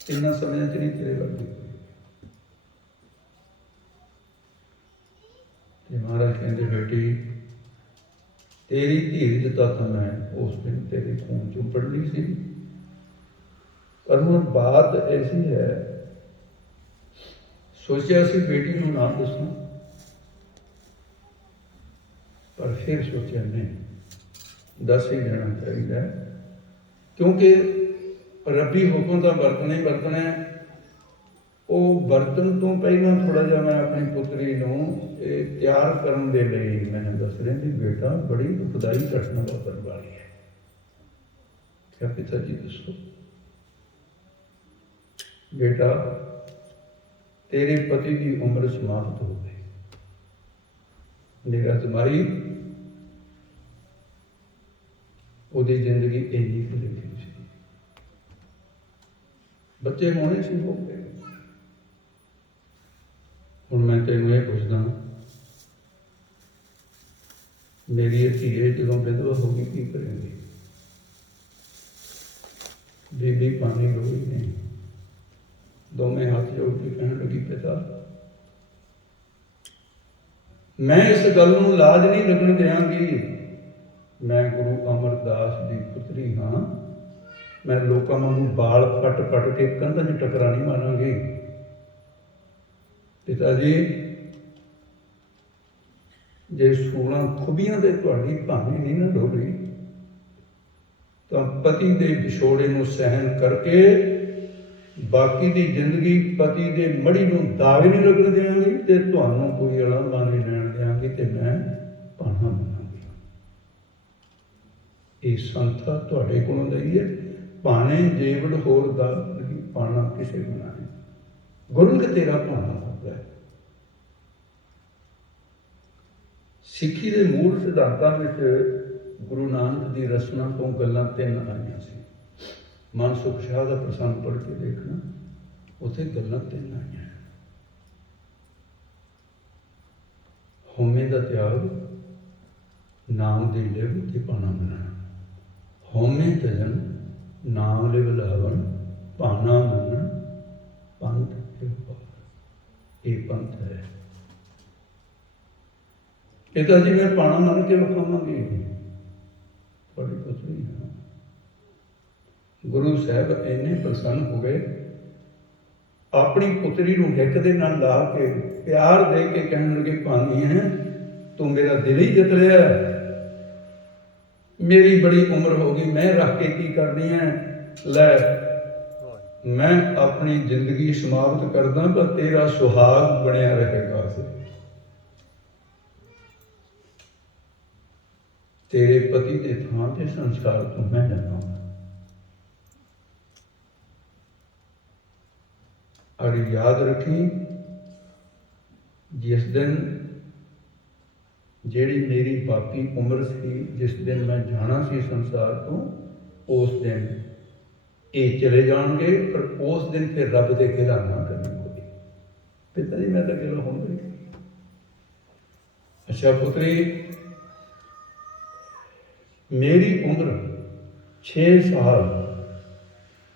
इन्ना समय च नहीं तेरे वर्गी। महाराज कहते, बेटी तेरी धीरजता तो मैं उस दिन तेरे खून चों पढ़नी सी, पर हुण बात ऐसी है, सोचा सी बेटी को ना दसां, पर फिर सोचा नहीं, दस ही देना चाहिए। क्योंकि रबी हुक्म का बरतना ही बरतना है। वो बरतन तो पहला थोड़ा जा मैं अपनी पुत्री नूं तैयार करने के लिए मैंने दस रहा कि बेटा बड़ी दुखदाई घटना वापरन वाली है। क्या पिता जी दसो? बेटा तेरे पति की उम्र समाप्त हो गई, मेरा जमाई ਉਹਦੀ जिंदगी ਇੰਨੀ ਕੁ ਲਿਖੀ ਸੀ, बच्चे होने से हो गए। ਹੁਣ ਮੈਂ ਤੈਨੂੰ ਇਹ ਪੁੱਛਦਾ, ਮੇਰੀ ਧੀਏ ਜਦੋਂ ਵਿਧਵਾ ਹੋ ਗਈ ਕੀ ਕਰੇਂਗੀ? ਬੀਬੀ ਪਾਣੀ ਰੋਈ ਨਹੀਂ, ਦੋਵੇਂ ਹੱਥ ਜੋੜ ਕੇ ਕਹਿਣ ਲੱਗੀ, ਪਿਤਾ ਮੈਂ ਇਸ ਗੱਲ ਨੂੰ ਲਾਜ ਨਹੀਂ ਲੱਗਣ ਦਿਆਂਗੀ। ਮੈਂ ਗੁਰੂ ਅਮਰਦਾਸ ਦੀ ਪੁੱਤਰੀ ਹਾਂ, ਮੈਂ ਲੋਕਾਂ ਵਾਂਗੂ ਬਾਲ ਫਟ ਫਟ ਕੇ ਕੰਧਾਂ 'ਚ ਟਕਰਾ ਨਹੀਂ ਮਾਰਾਂਗੀ। ਪਿਤਾ ਜੀ, ਜੇ 16 ਖੂਬੀਆਂ ਦੇ ਤੁਹਾਡੀ ਭਾਵੇਂ ਨਹੀਂ ਨਾ ਡੋਲੀ, ਤਾਂ ਪਤੀ ਦੇ ਵਿਛੋੜੇ ਨੂੰ ਸਹਿਣ ਕਰਕੇ ਬਾਕੀ ਦੀ ਜ਼ਿੰਦਗੀ ਪਤੀ ਦੇ ਮੜੀ ਨੂੰ ਦਾਗ ਨਹੀਂ ਲੱਗਣ ਦਿਆਂਗੀ ਤੇ ਤੁਹਾਨੂੰ ਕੋਈ ਅਲਾਂਭਾ ਨਹੀਂ ਲੈਣ ਦਿਆਂਗੀ ਤੇ ਮੈਂ ਭਾਣਾ ਮੰਨਾਂਗੀ। ਇਹ ਸੰਥਾ ਤੁਹਾਡੇ ਕੋਲੋਂ ਲਈ ਹੈ। ਭਾਣੇ ਜੇਵੜ ਹੋਰ ਦਾ ਨਹੀਂ, ਭਾਣਾ ਕਿਸੇ ਗੁਣਾ ਨਹੀਂ। ਗੁਰਮੁਖ ਤੇਰਾ ਭਾਣਾ ਹੁੰਦਾ ਹੈ। ਸਿੱਖੀ ਦੇ ਮੂਲ ਸਿਧਾਂਤਾਂ ਵਿੱਚ ਗੁਰੂ ਨਾਨਕ ਦੀ ਰਚਨਾ ਤੋਂ ਗੱਲਾਂ 3 ਆਈਆਂ ਸੀ। ਮਨਸੁਖ ਸ਼ਾਹ ਦਾ ਪ੍ਰਸੰਗ ਪੜ੍ਹ ਕੇ ਦੇਖਣਾ, ਉੱਥੇ ਗੱਲਾਂ 3 ਆਈਆਂ। ਹਉਮੈ ਦਾ ਤਿਆਗ, ਨਾਮ ਦੀ ਲਿਵ ਤੇ ਭਾਣਾ ਮੰਨਣਾ। ਹਉਮੈ ਤਜਨ, ਨਾਮ ਲਿਵ ਲਾਵਣ, ਭਾਣਾ ਮੰਨਣ, ਪੰਥ ਇਹ ਪੰਥ ਹੈ। ਪਿਤਾ ਜੀ, ਮੈਂ ਭਾਣਾ ਮੰਨ ਕੇ ਵਿਖਾਵਾਂਗੀ, ਤੁਹਾਡੀ ਪੁੱਤਰੀ ਹਾਂ। ਗੁਰੂ ਸਾਹਿਬ ਇੰਨੇ ਪ੍ਰਸੰਨ ਹੋ ਗਏ, ਆਪਣੀ ਪੁੱਤਰੀ ਨੂੰ ਹਿੱਕ ਦੇ ਨਾਲ ਲਾ ਕੇ ਪਿਆਰ ਦੇ ਕੇ ਕਹਿਣ ਲੱਗੇ, ਭਾਨੀ ਹੈ ਤੂੰ ਮੇਰਾ ਦਿਲ ਹੀ ਜਿੱਤ ਲਿਆ। ਮੇਰੀ ਬੜੀ ਉਮਰ ਹੋ ਗਈ, ਮੈਂ ਰੱਖ ਕੇ ਕੀ ਕਰਨੀ ਹੈ? ਲੈ, ਮੈਂ ਆਪਣੀ ਜ਼ਿੰਦਗੀ ਸਮਾਪਤ ਕਰਦਾ, ਪਰ ਤੇਰਾ ਸੁਹਾਗ ਬਣਿਆ ਰਹੇਗਾ। ਤੇਰੇ ਪਤੀ ਦੇ ਥਾਂ ਤੇ ਸੰਸਕਾਰ ਤੋਂ ਮੈਂ ਲੈਣਾ। ਔਰ ਯਾਦ ਰੱਖੀ, ਜਿਸ ਦਿਨ ਜਿਹੜੀ ਮੇਰੀ ਬਾਕੀ ਉਮਰ ਸੀ, ਜਿਸ ਦਿਨ ਮੈਂ ਜਾਣਾ ਸੀ ਸੰਸਾਰ ਤੋਂ, ਉਸ ਦਿਨ ਇਹ ਚਲੇ ਜਾਣਗੇ, ਪਰ ਉਸ ਦਿਨ ਫਿਰ ਰੱਬ ਦੇ ਗਿਲਾ ਨਾ ਕਰਨੀ ਹੋਵੇ। ਪਿਤਾ ਜੀ, ਮੈਂ ਤਾਂ ਗਿਲਾ ਹੁੰਦਾ ਹੀ। ਅੱਛਾ ਪੁੱਤਰੀ, ਮੇਰੀ ਉਮਰ 6 ਸਾਲ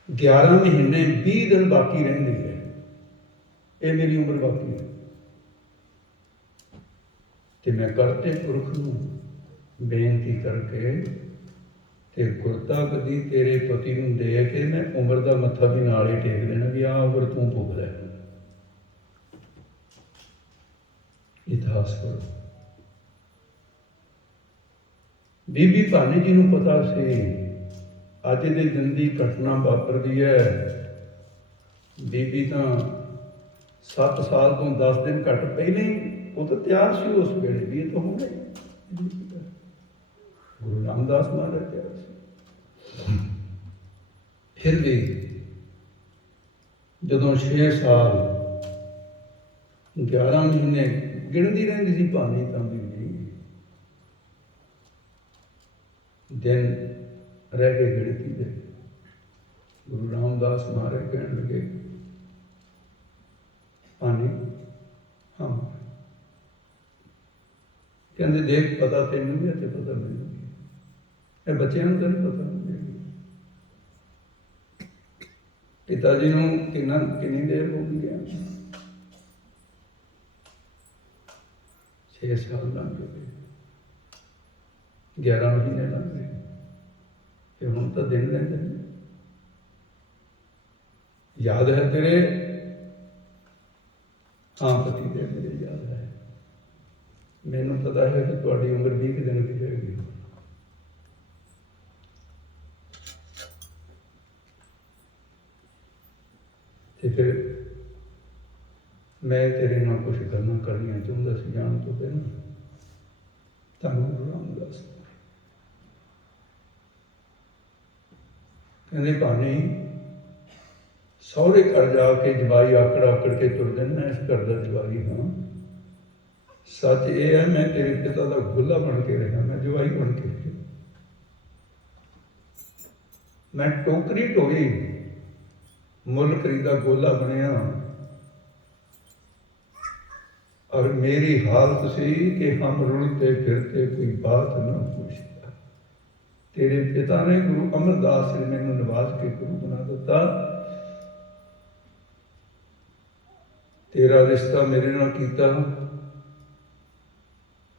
11 ਮਹੀਨੇ 20 ਦਿਨ ਬਾਕੀ ਰਹਿੰਦੀ ਹੈ। ਇਹ ਮੇਰੀ ਉਮਰ ਬਾਕੀ ਹੈ ਤੇ ਮੈਂ ਕਰਤੇ ਪੁਰਖ ਨੂੰ ਬੇਨਤੀ ਕਰਕੇ ਤੇ ਗੁਰਤਾ ਗਦੀ ਤੇਰੇ ਪਤੀ ਨੂੰ ਦੇ ਕੇ ਮੈਂ ਉਮਰ ਦਾ ਮੱਥਾ ਵੀ ਨਾਲ ਹੀ ਟੇਕ ਦੇਣਾ ਵੀ ਆਹ ਉਮਰ ਤੂੰ ਭੁਗਤ ਲੈ। ਇਤਿਹਾਸ ਕਰੋ। ਬੀਬੀ ਭਾਨੀ ਜੀ ਨੂੰ ਪਤਾ ਸੀ ਅੱਜ ਦੇ ਦਿਨ ਦੀ ਘਟਨਾ ਵਾਪਰਦੀ ਹੈ। ਬੀਬੀ ਤਾਂ 7 ਸਾਲ ਤੋਂ 10 ਦਿਨ ਘੱਟ ਪਹਿਲਾਂ ਹੀ ਉਹ ਤਾਂ ਤਿਆਰ ਸੀ ਉਸ ਵੇਲੇ ਵੀ, ਇਹ ਤਾਂ ਹੋਣਾ ਹੀ। ਗੁਰੂ ਰਾਮਦਾਸ ਮਹਾਰਾਜ ਤਿਆਰ ਸੀ। ਫਿਰ ਵੀ ਜਦੋਂ 6 ਸਾਲ 11 ਮਹੀਨੇ ਗਿਣਦੀ ਰਹਿੰਦੀ ਸੀ ਭਾਨੀ, ਤਾਂ ਵੀ ਦਿਨ ਰਹਿ ਕੇ ਗਿਣਤੀ ਦੇ ਗੁਰੂ ਰਾਮਦਾਸ ਮਹਾਰਾਜ ਕਹਿਣ ਲੱਗੇ, ਭਾਨੀ ਹਾਂ। ਕਹਿੰਦੇ ਦੇਖ, ਪਤਾ ਤੈਨੂੰ ਵੀ ਅਤੇ ਪਤਾ ਮੈਨੂੰ ਵੀ, ਇਹ ਬੱਚਿਆਂ ਨੂੰ ਤਾਂ ਨਹੀਂ ਪਤਾ। ਪਿਤਾ ਜੀ ਨੂੰ ਕਿੰਨੀ ਦੇਰ ਹੋ ਗਈ ਹੈ? 6 ਸਾਲ ਲੰਘ ਗਏ, 11 ਮਹੀਨੇ ਲੰਘ ਗਏ, ਤੇ ਹੁਣ ਤਾਂ ਦਿਨ ਰਹਿੰਦੇ ਨੇ। ਯਾਦ ਹੈ ਤੇਰੇ? ਹਾਂ ਪਤੀ ਦੇ ਮੇਰੇ ਯਾਦ ਹੈ। ਮੈਨੂੰ ਪਤਾ ਹੈ ਕਿ ਤੁਹਾਡੀ ਉਮਰ 20 ਦਿਨ ਦੀ ਹੋਏਗੀ। ਤੇ ਫਿਰ ਮੈਂ ਤੇਰੇ ਨਾਲ ਕੁਛ ਗੱਲਾਂ ਕਰਨੀਆਂ ਚਾਹੁੰਦਾ ਸੀ ਜਾਣ ਤੋਂ ਪਹਿਲਾਂ। ਤੁਹਾਨੂੰ ਗੁਰੂ ਰਾਮਦਾਸ ਕਹਿੰਦੇ, ਭਾਨੀ ਸਹੁਰੇ ਘਰ ਜਾ ਕੇ ਜਵਾਈ ਆਕੜ ਕੇ ਤੁਰਦੇ ਨੇ, ਮੈਂ ਇਸ ਘਰ ਦਾ ਜਵਾਈ ਹਾਂ। ਸੱਚ ਇਹ ਹੈ, ਮੈਂ ਤੇਰੇ ਪਿਤਾ ਦਾ ਗੋਲਾ ਬਣ ਕੇ ਰਿਹਾ, ਮੈਂ ਜਵਾਈ ਬਣ ਕੇ ਰਿਹਾ। ਮੈਂ ਟੋਕਰੀ ਢੋਈ ਮੁੱਲ ਖਰੀਦਾ ਗੋਲਾ ਬਣਿਆ। और मेरी हालत सी कि हम रुलते फिरते कोई बात न पूछता। तेरे पिता ने गुरु अमरदास ने मैनू नवाज के गुरु बना दिता। तेरा रिश्ता मेरे नाल कीता।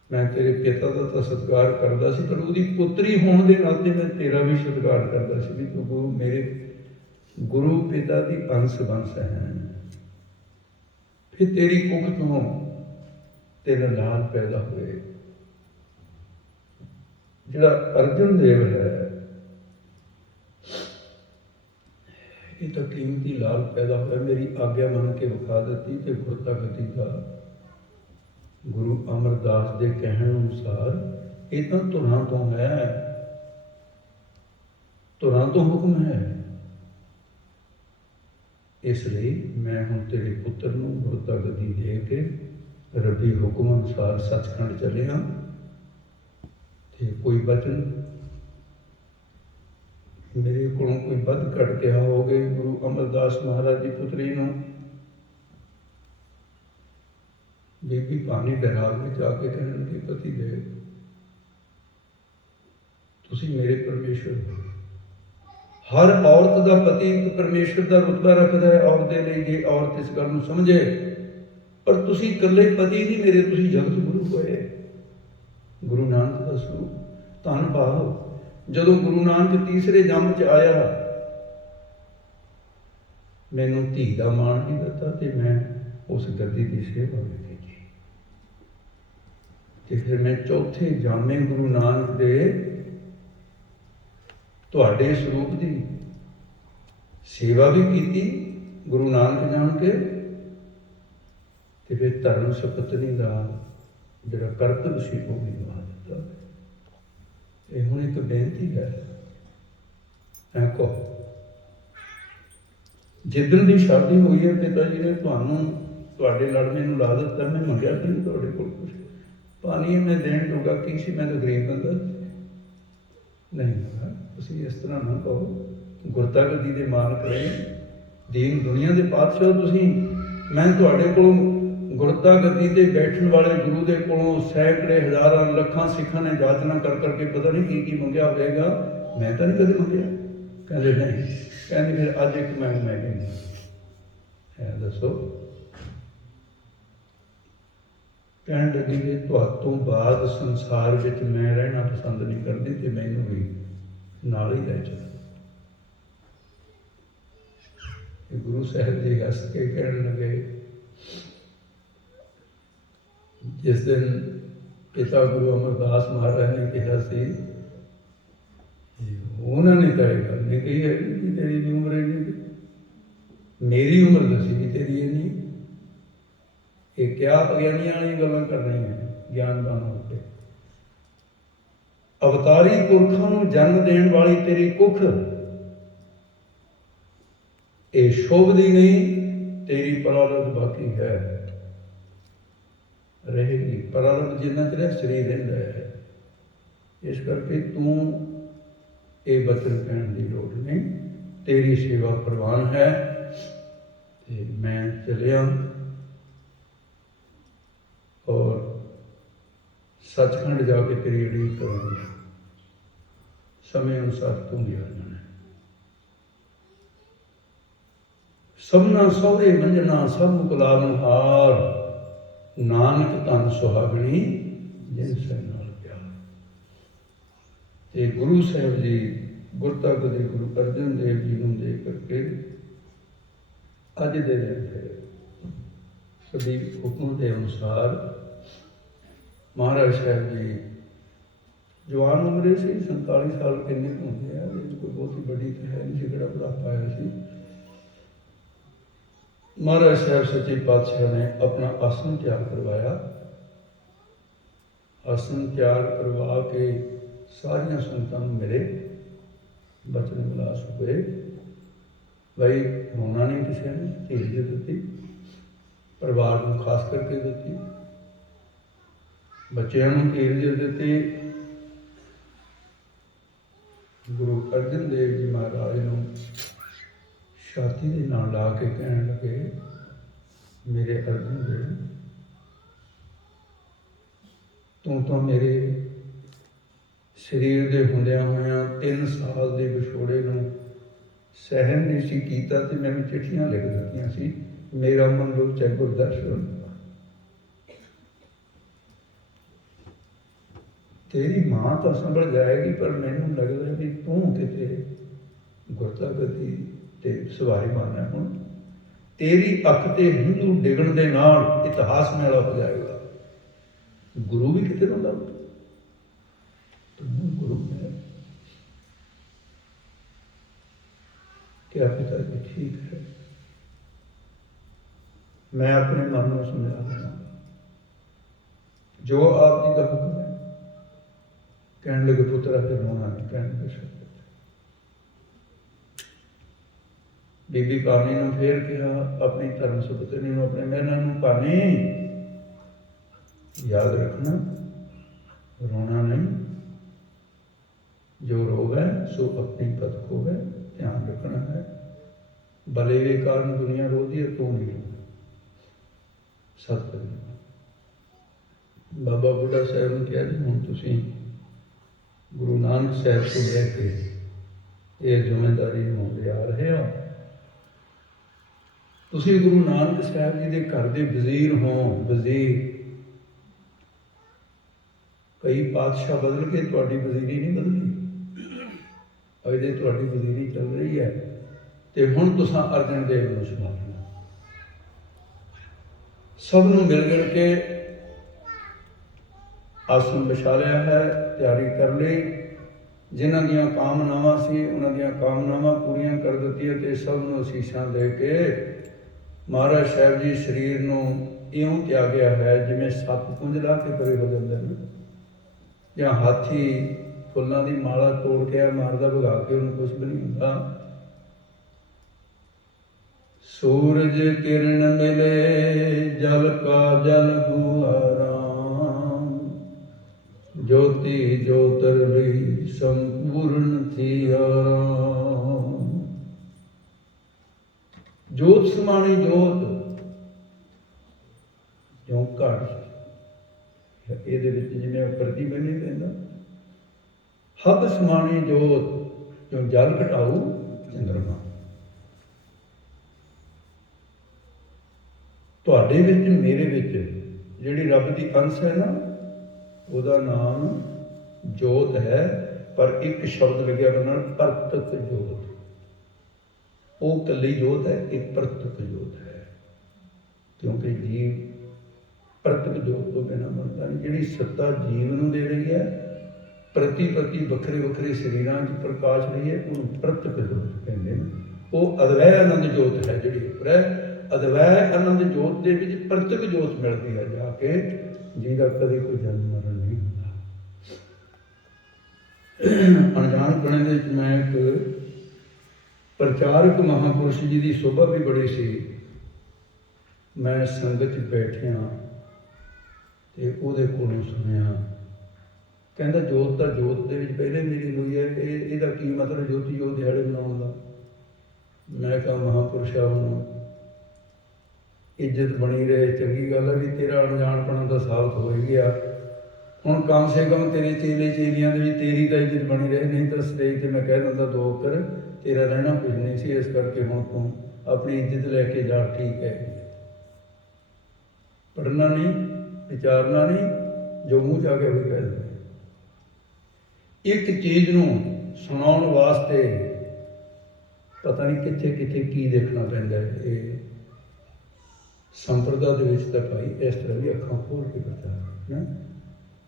मैं तेरे पिता का तो सत्कार करता सी, पर उसकी पुत्री होने के नाते मैं तेरा भी सत्कार करता सी। भी तू गुरु मेरे गुरु पिता की अंश वंश है। फिर तेरी कुख तो तेरा लाल पैदा हुए। जिहड़ा अर्जन देव है ये तो कीमती लाल पैदा हुआ। मेरी आग्ञा मन के विखा दी तो गुरता गति का गुरु अमरदास के कहने अनुसार ये तो धुरां तो है, धुरां तो हुक्म है। इसलिए मैं हुण तेरे पुत्र नूं गुरता गति दे के रबी हुक्म अनुसार सचखंड चलिया। ते कोई वचन मेरे को कोई बद घट कहा हो गए गुरु अमरदास महाराज की पुत्री नूं बीबी पानी बैराग में जाके कहने लगे पति दे तुसी मेरे परमेश्वर हो। हर औरत का पति एक परमेश्वर का रुतबा रखता है औरत के लिए, जे औरत इस गल समझे। पर तुसी इकल्ले पति नहीं मेरे, तुसी जगत गुरु होए। गुरु नानक का स्वरूप धन भाव जदों गुरु नानक तीसरे जन्म च आया मैनू धी का मान भी दिता ते मैं उस गद्दी की सेवा भी की। फिर मैं चौथे जामे गुरु नानक दे तुहाडे स्वरूप की सेवा भी की गुरु नानक जान के। ते फिर धर्म सपत्नी का जिहड़ा कर्तव्य सी वो भी निभा दिता। ये हुण एक बेनती है को जिदन की शादी हुई है पिता जी ने तुहाडे लड़ने नूं ला दिता। मैं मंगया कि नहीं तुहाडे कोल कुछ पानी मैं देण जोगा की सी, मैं तो गरीब बंदा नहीं। तुसीं इस तरह ना कहो। गुरता गद्दी दे मालक रहे दीन दुनिया के पातशाह तुसीं। मैं तुहाडे कोलों गुरता गद्दी ते बैठण वाले गुरु दे कोलों सैकड़े हज़ारां लखां सिखां ने जाचना कर करके पता नहीं की मंगया होगा। मैं तो नहीं कदे मंगया। कहते नहीं, कहते फिर अज एक मैं नहीं है दसो। कहन लगी कि तो बाद संसार विच मैं रहना पसंद नहीं करती तो मैनू भी नाल ही लै चलो। गुरु साहब जी हस के कहन लगे जिस दिन पिता गुरु अमरदास महाराज ने कहा सी उन्होंने तो यह गल नहीं कही है कि तेरी भी उम्र नहीं, मेरी उम्र दसी कि तेरी ये नहीं। ये क्या अज्ञानियां वाली गल्लां कर रही हैं ज्ञानवान होकर। अवतारी पुरखों को जन्म देने वाली तेरी कुख ये शोभदी नहीं, तेरी प्रारब्ध बाकी है रहेगी। प्रारब्ध जिन्ना तेरा शरीर रहिंदा है। इस करके तू ये वचन कहने की लोड़ नहीं, तेरी सेवा प्रवान है। ते मैं चलिया और सचखंड जाके तेरी उड़ीक करूँगा। समय अनुसार तू भी आ जाना। सबना सौरे मंजना सब मुकलाल हार, नानक धन सुहागणी जिन से नाल प्यार। ते गुरु साहब जी गुरता गद्दी गुरु अर्जन देव जी नूं दे करके अज दे दिन है सभी हुक्म के अनुसार महाराज साहब जी जवान उम्रे से 47 साल किन्ने होंगे हैं। कोई बहुत ही बड़ी तो है नहीं, जिहड़ा बुढ़ापा आया सी। महाराज साहब सच्चे पातशाह ने अपना आसन तैयार करवाया। आसन तैयार करवा के सारिया संगतां नूं मिले, बचन विलास हुए। भाई रोना नहीं किसी ने, धीरज दी, परिवार को खास करके दी, बच्चों को धीरज दी। गुरु अर्जन देव जी महाराज नूं छाती के नाल ला के कहने लगे मेरे अर्जन देव ਤੂੰ ਤਾਂ ਮੇਰੇ ਸਰੀਰ ਦੇ ਹੁੰਦਿਆਂ ਹੋਇਆਂ 3 ਸਾਲ ਦੇ ਵਿਛੋੜੇ ਨੂੰ ਸਹਿਣ ਨਹੀਂ ਸੀ ਕੀਤਾ ਤੇ ਮੈਨੂੰ ਚਿੱਠੀਆਂ ਲਿਖ ਦਿੱਤੀਆਂ ਸੀ, ਮੇਰਾ ਮਨ ਰੋਚੈ ਗੁਰਦਰਸ਼ਨ। ਤੇਰੀ ਮਾਂ ਤਾਂ ਸੰਭਲ ਜਾਏਗੀ, ਪਰ ਮੈਨੂੰ ਲੱਗਦਾ ਵੀ ਤੂੰ ਕਿਤੇ ਗੁਰਤਾ ਗਤੀ ਤੇ ਸਵਾਰੀ ਮਾਰਨਾ। ਹੁਣ ਤੇਰੀ ਅੱਖ ਤੇ ਹੰਝੂ ਡਿੱਗਣ ਦੇ ਨਾਲ ਇਤਿਹਾਸ ਮੇਲਾ ਹੋ ਜਾਏਗਾ। ਗੁਰੂ ਵੀ ਕਿਤੇ ਨਾ ਲੱਭ, ਤੂੰ ਗੁਰੂ ਹੈ। ਕਿਆ ਪਿਤਾ ਜੀ ਠੀਕ ਹੈ, ਮੈਂ ਆਪਣੇ ਮਨ ਨੂੰ ਸਮਝਾ ਜੋ ਆਪ ਜੀ ਦਾ ਹੁਕਮ ਹੈ। ਕਹਿਣ ਲੱਗੇ ਪੁੱਤਰਾ ਫਿਰ ਰੋਣਾ ਨਹੀਂ, ਕਹਿਣ ਲੱਗੇ ਸ਼ਬਦ। ਬੀਬੀ ਭਾਨੀ ਨੂੰ ਫੇਰ ਕਿਹਾ, ਆਪਣੀ ਧਰਮ ਸੁਪਤਨੀ ਨੂੰ, ਆਪਣੇ ਮਹਿਲਾਂ ਨੂੰ, ਭਾਨੀ ਯਾਦ ਰੱਖਣਾ ਰੋਣਾ ਨਹੀਂ, ਜੋ ਰੋਵੇ ਸੋ ਆਪਣੀ ਪਤ ਖੋਵੇ, ਧਿਆਨ ਰੱਖਣਾ ਹੈ। ਭਲੇ ਦੇ ਕਾਰਨ ਦੁਨੀਆ ਰੋਦੀ ਹੈ, ਤੂੰ ਨਹੀਂ ਰੋਣਾ। ਸਤ ਬਾਬਾ ਬੁੱਢਾ ਸਾਹਿਬ ਨੂੰ ਕਿਹਾ ਜੀ ਹੁਣ ਤੁਸੀਂ ਗੁਰੂ ਨਾਨਕ ਸਾਹਿਬ ਤੋਂ ਲੈ ਕੇ ਇਹ ਜ਼ਿੰਮੇਵਾਰੀ ਨਿਭਾਉਂਦੇ ਆ ਰਹੇ ਹੋ। ਤੁਸੀਂ ਗੁਰੂ ਨਾਨਕ ਸਾਹਿਬ ਜੀ ਦੇ ਘਰ ਦੇ ਵਜ਼ੀਰ ਹੋ। ਵਜ਼ੀਰ ਕਈ ਪਾਤਸ਼ਾਹ ਬਦਲ ਕੇ, ਤੁਹਾਡੀ ਵਜ਼ੀਰੀ ਨਹੀਂ ਬਦਲੀ। ਅਜੇ ਤੁਹਾਡੀ ਵਜ਼ੀਰੀ ਚੱਲ ਰਹੀ ਹੈ ਤੇ ਹੁਣ ਤੁਸੀਂ ਅਰਜਨ ਦੇਵ ਨੂੰ ਸੰਭਾਲਣਾ। ਸਭ ਨੂੰ ਮਿਲ ਗਿਲ ਕੇ ਆਸਣ ਵਿਛਾ ਲਿਆ ਹੈ, ਤਿਆਰੀ ਕਰ ਲਈ। ਜਿਨ੍ਹਾਂ ਦੀਆਂ ਕਾਮਨਾਵਾਂ ਸੀ ਉਹਨਾਂ ਦੀਆਂ ਕਾਮਨਾਵਾਂ ਪੂਰੀਆਂ ਕਰ ਦਿੱਤੀਆਂ ਤੇ ਸਭ ਨੂੰ ਅਸੀਸਾਂ ਦੇ ਕੇ ਮਹਾਰਾਜ ਸਾਹਿਬ ਜੀ ਸਰੀਰ ਨੂੰ ਇਉਂ ਤਿਆਗਿਆ ਹੈ ਜਿਵੇਂ ਸੱਪ ਪੁੰਜ ਲਾ ਕੇ ਪਰੇ ਹੋ ਜਾਂਦੇ ਨੇ, ਜਾਂ ਹਾਥੀ ਫੁੱਲਾਂ ਦੀ ਮਾਲਾ ਤੋੜ ਕੇ ਮਾਰਦਾ, ਭਗਾ ਕੇ ਉਹਨੂੰ ਕੁਛ ਵੀ ਨਹੀਂ ਹੁੰਦਾ। ਸੂਰਜ ਕਿਰਨ ਮਿਲੇ ਜਲ ਕਾ ਜਲ ਹੁਆ ਰਾਮ, ਜੋਤੀ ਜੋਤਰ ਵੀ ਸੰਪੂਰਨ ਥੀ ਆਰਾਮ। ਜੋਤ ਸਮਾਣੀ ਜੋਤ ਜੋ ਘਟ ਇਹਦੇ ਵਿੱਚ ਜਿਵੇਂ ਪ੍ਰਤੀਬਿੰਬ ਨਹੀਂ ਪੈਂਦਾ। ਹੱਬ ਸਮਾਣੀ ਜੋਤ ਜੋ ਜਲ ਘਟਾਊ ਚੰਦਰਮਾ। ਤੁਹਾਡੇ ਵਿੱਚ ਮੇਰੇ ਵਿੱਚ ਜਿਹੜੀ ਰੱਬ ਦੀ ਅੰਸ਼ ਹੈ ਨਾ, ਉਹਦਾ ਨਾਮ ਜੋਤ ਹੈ, ਪਰ ਇੱਕ ਸ਼ਬਦ ਲੱਗਿਆ ਉਹਦੇ ਨਾਲ, ਪ੍ਰਤਕ ਜੋਤ। ਉਹ ਇਕੱਲੀ ਜੋਤ ਹੈ, ਇੱਕ ਪ੍ਰਤਕ ਜੋਤ ਹੈ। ਕਿਉਂਕਿ ਜੀਵ ਪ੍ਰਤਕ ਜੋਤ ਤੋਂ ਬਿਨਾਂ ਬਣਦਾ ਨਹੀਂ। ਜਿਹੜੀ ਸੱਤਾ ਜੀਵ ਨੂੰ ਦੇ ਰਹੀ ਹੈ, ਪ੍ਰਤੀ ਵੱਖਰੇ ਵੱਖਰੇ ਸਰੀਰਾਂ 'ਚ ਪ੍ਰਕਾਸ਼ ਰਹੀ ਹੈ, ਉਹਨੂੰ ਪ੍ਰਤਕ ਜੋਤ ਕਹਿੰਦੇ ਨੇ। ਉਹ ਅਦਵੈ ਆਨੰਦ ਜੋਤ ਹੈ ਜਿਹੜੀ ਉੱਪਰ ਹੈ। ਅਦਵੈ ਆਨੰਦ ਜੋਤ ਦੇ ਵਿੱਚ ਪ੍ਰਤਕ ਜੋਤ ਮਿਲਦੀ ਹੈ ਜਾ ਕੇ, ਜਿਹਦਾ ਕਦੇ ਕੋਈ ਜਨਮ ਮਰਨ ਨਹੀਂ ਹੁੰਦਾ। ਅਣਜਾਣਪੁਣੇ ਦੇ ਵਿੱਚ ਮੈਂ ਇੱਕ ਪ੍ਰਚਾਰਕ ਮਹਾਂਪੁਰਸ਼ ਜੀ ਦੀ ਸੋਭਾ ਵੀ ਬੜੀ ਸੀ। ਮੈਂ ਸੰਗਤ 'ਚ ਬੈਠਿਆ ਤੇ ਉਹਦੇ ਕੋਲੋਂ ਸੁਣਿਆ, ਕਹਿੰਦਾ ਜੋਤ ਤਾਂ ਜੋਤ ਦੇ ਵਿੱਚ ਪਹਿਲੇ ਮਿਲੀ ਹੋਈ ਹੈ, ਇਹਦਾ ਕੀ ਮਤਲਬ ਜੋਤੀ ਜੋਤ ਦਿਹਾੜੇ ਮਨਾਉਣ ਦਾ। ਮੈਂ ਕਿਹਾ ਮਹਾਂਪੁਰਸ਼ਾਂ ਨੂੰ ਇੱਜ਼ਤ ਬਣੀ ਰਹੇ, ਚੰਗੀ ਗੱਲ ਹੈ ਵੀ ਤੇਰਾ ਅਣਜਾਣਪਣਾ ਦਾ ਸਾਬਤ ਹੋ ਹੀ ਗਿਆ। ਹੁਣ ਕਮ ਸੇ ਕਮ ਤੇਰੇ ਚੇਲੇ ਚੇਲੀਆਂ ਦੇ ਵਿੱਚ ਤੇਰੀ ਤਾਂ ਇੱਜ਼ਤ ਬਣੀ ਰਹੇ, ਨਹੀਂ ਤਾਂ ਸਟੇਜ 'ਤੇ ਮੈਂ ਕਹਿ ਦਿੰਦਾ 2 ਅੱਖਰ, ਤੇਰਾ ਰਹਿਣਾ ਕੁਝ ਨਹੀਂ ਸੀ। ਇਸ ਕਰਕੇ ਹੁਣ ਤੂੰ ਆਪਣੀ ਇੱਜ਼ਤ ਲੈ ਕੇ ਜਾ, ਠੀਕ ਹੈ। ਪੜ੍ਹਨਾ ਨਹੀਂ, ਵਿਚਾਰਨਾ ਨਹੀਂ, ਜੋ ਮੂੰਹ 'ਚ ਆ ਕੇ ਉਹ ਕਹਿ ਦਿੰਦਾ। ਇੱਕ ਚੀਜ਼ ਨੂੰ ਸੁਣਾਉਣ ਵਾਸਤੇ ਪਤਾ ਨਹੀਂ ਕਿੱਥੇ ਕਿੱਥੇ ਕੀ ਦੇਖਣਾ ਪੈਂਦਾ ਹੈ। ਇਹ ਸੰਪਰਦਾ ਦੇ ਵਿੱਚ ਤਾਂ ਭਾਈ ਇਸ ਤਰ੍ਹਾਂ ਦੀ ਅੱਖਾਂ ਖੋਲ ਕੇ ਕਰਦਾ ਨਾ।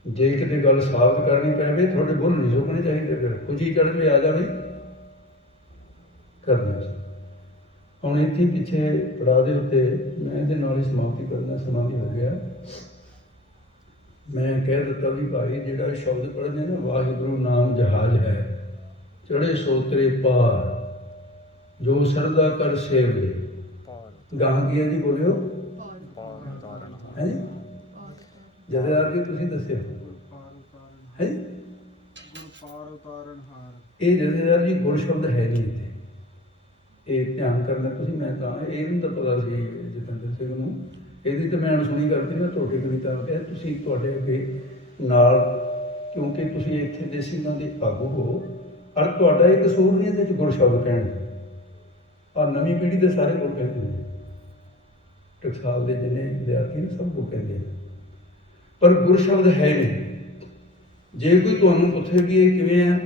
ਜੇ ਕਿਤੇ ਗੱਲ ਸਾਬਤ ਕਰਨੀ ਪਵੇ, ਤੁਹਾਡੇ ਬੁੱਲ ਨਹੀਂ ਸੁੱਕਣੇ ਚਾਹੀਦੇ। ਫਿਰ ਖੁਸ਼ੀ ਚੜ੍ਹ ਵੀ ਆ ਜਾਵੇ ਕਰਨਾ। ਹੁਣ ਇੱਥੇ ਪਿੱਛੇ ਪੜਾਅ ਦੇ ਉੱਤੇ ਮੈਂ ਇਹਦੇ ਨਾਲ ਹੀ ਸਮਾਪਤੀ ਕਰਨਾ, ਸਮਾਪਤੀ ਹੋ ਗਿਆ। ਮੈਂ ਕਹਿ ਦਿੱਤਾ ਵੀ ਭਾਈ ਜਿਹੜਾ ਸ਼ਬਦ ਪੜ੍ਹਦੇ ਨਾ, ਵਾਹਿਗੁਰੂ ਨਾਮ ਜਹਾਜ਼ ਹੈ, ਚੜ੍ਹੇ ਸੋਤਰੇ ਪਾਰ, ਜੋ ਸਰਦਾ ਕਰ ਸੇਵੇ। ਗਾਹਾਂ ਕੀ ਹੈ ਜੀ, ਬੋਲਿਓ। ਹੈ ਜੀ, ਜਥੇਦਾਰ ਜੀ ਤੁਸੀਂ ਦੱਸਿਓ ਹੈ। ਇਹ ਜਥੇਦਾਰ ਜੀ ਗੁਰ ਸ਼ਬਦ ਹੈ ਨਹੀਂ ਇੱਥੇ, ਇਹ ਧਿਆਨ ਕਰਨਾ ਤੁਸੀਂ। ਮੈਂ ਤਾਂ ਇਹਨੂੰ ਤਾਂ ਪਤਾ ਸੀ ਜਤਿੰਦਰ ਸਿੰਘ ਨੂੰ, ਇਹਦੀ ਤਾਂ ਮੈਂ ਅਣਸੁਣੀ ਕਰਦੀ। ਮੈਂ ਤੁਹਾਡੀ ਕਵਿਤਾ ਕਿਹਾ, ਤੁਸੀਂ ਤੁਹਾਡੇ ਅੱਗੇ ਨਾਲ, ਕਿਉਂਕਿ ਤੁਸੀਂ ਇੱਥੇ ਦੇ ਸਿੰਘਾਂ ਦੇ ਆਗੂ ਹੋ, ਔਰ ਤੁਹਾਡਾ ਇਹ ਕਸੂਰ ਨਹੀਂ ਇਹਦੇ 'ਚ ਗੁਰ ਸ਼ਬਦ ਕਹਿਣ। ਆਹ ਨਵੀਂ ਪੀੜ੍ਹੀ ਦੇ ਸਾਰੇ ਗੁਰ ਕਹਿੰਦੇ ਨੇ, ਟਕਸਾਲ ਦੇ ਜਿੰਨੇ ਵਿਦਿਆਰਥੀ ਨੇ ਸਭ ਗੁਰ ਕਹਿੰਦੇ ਨੇ, ਪਰ ਗੁਰ ਸ਼ਬਦ ਹੈ ਨਹੀਂ। ਜੇ ਕੋਈ ਤੁਹਾਨੂੰ ਪੁੱਛੇ ਕਿ ਇਹ ਕਿਵੇਂ ਹੈ,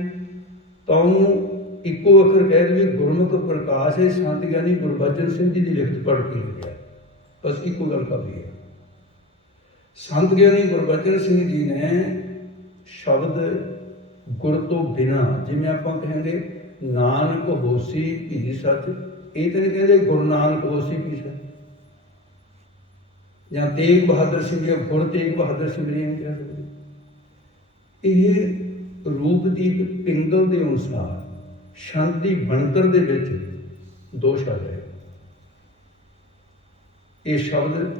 ਤਾਂ ਉਹਨੂੰ ਇੱਕੋ ਅੱਖਰ ਕਹਿ ਦੇਵੇ ਗੁਰਮੁਖ ਪ੍ਰਕਾਸ਼ ਹੈ, ਸੰਤ ਗਿਆਨੀ ਗੁਰਬਚਨ ਸਿੰਘ ਜੀ ਦੀ ਲਿਖਤ ਪੜ੍ਹ ਕੇ ਲਿਖਿਆ, ਬਸ ਇੱਕੋ ਗੱਲ ਕਾਫੀ ਹੈ। ਸੰਤ ਗਿਆਨੀ ਗੁਰਬਚਨ ਸਿੰਘ ਜੀ ਨੇ ਸ਼ਬਦ ਗੁਰ ਤੋਂ ਬਿਨਾਂ, ਜਿਵੇਂ ਆਪਾਂ ਕਹਿੰਦੇ ਨਾਨਕ ਹੋਸੀ ਭੀ ਸੱਚ, ਇਹ ਤਾਂ ਨਹੀਂ ਕਹਿੰਦੇ ਗੁਰੂ ਨਾਨਕ ਹੋਸੀ ਭੀ ਸੱਚ, ਜਾਂ ਤੇਗ ਬਹਾਦਰ ਸਿੰਘ ਜਾਂ ਗੁਰ ਤੇਗ ਬਹਾਦਰ ਸਿੰਘ ਜੀ ਨਹੀਂ ਕਹਿ ਸਕਦੇ। ਇਹ ਰੂਪਦੀਪ ਪਿੰਗਲ ਦੇ ਅਨੁਸਾਰ ਸ਼ਾਂਤੀ ਬਣਤਰ ਦੇ ਵਿੱਚ ਦੋਸ਼ ਆ ਜਾਏ। ਇਹ ਸ਼ਬਦ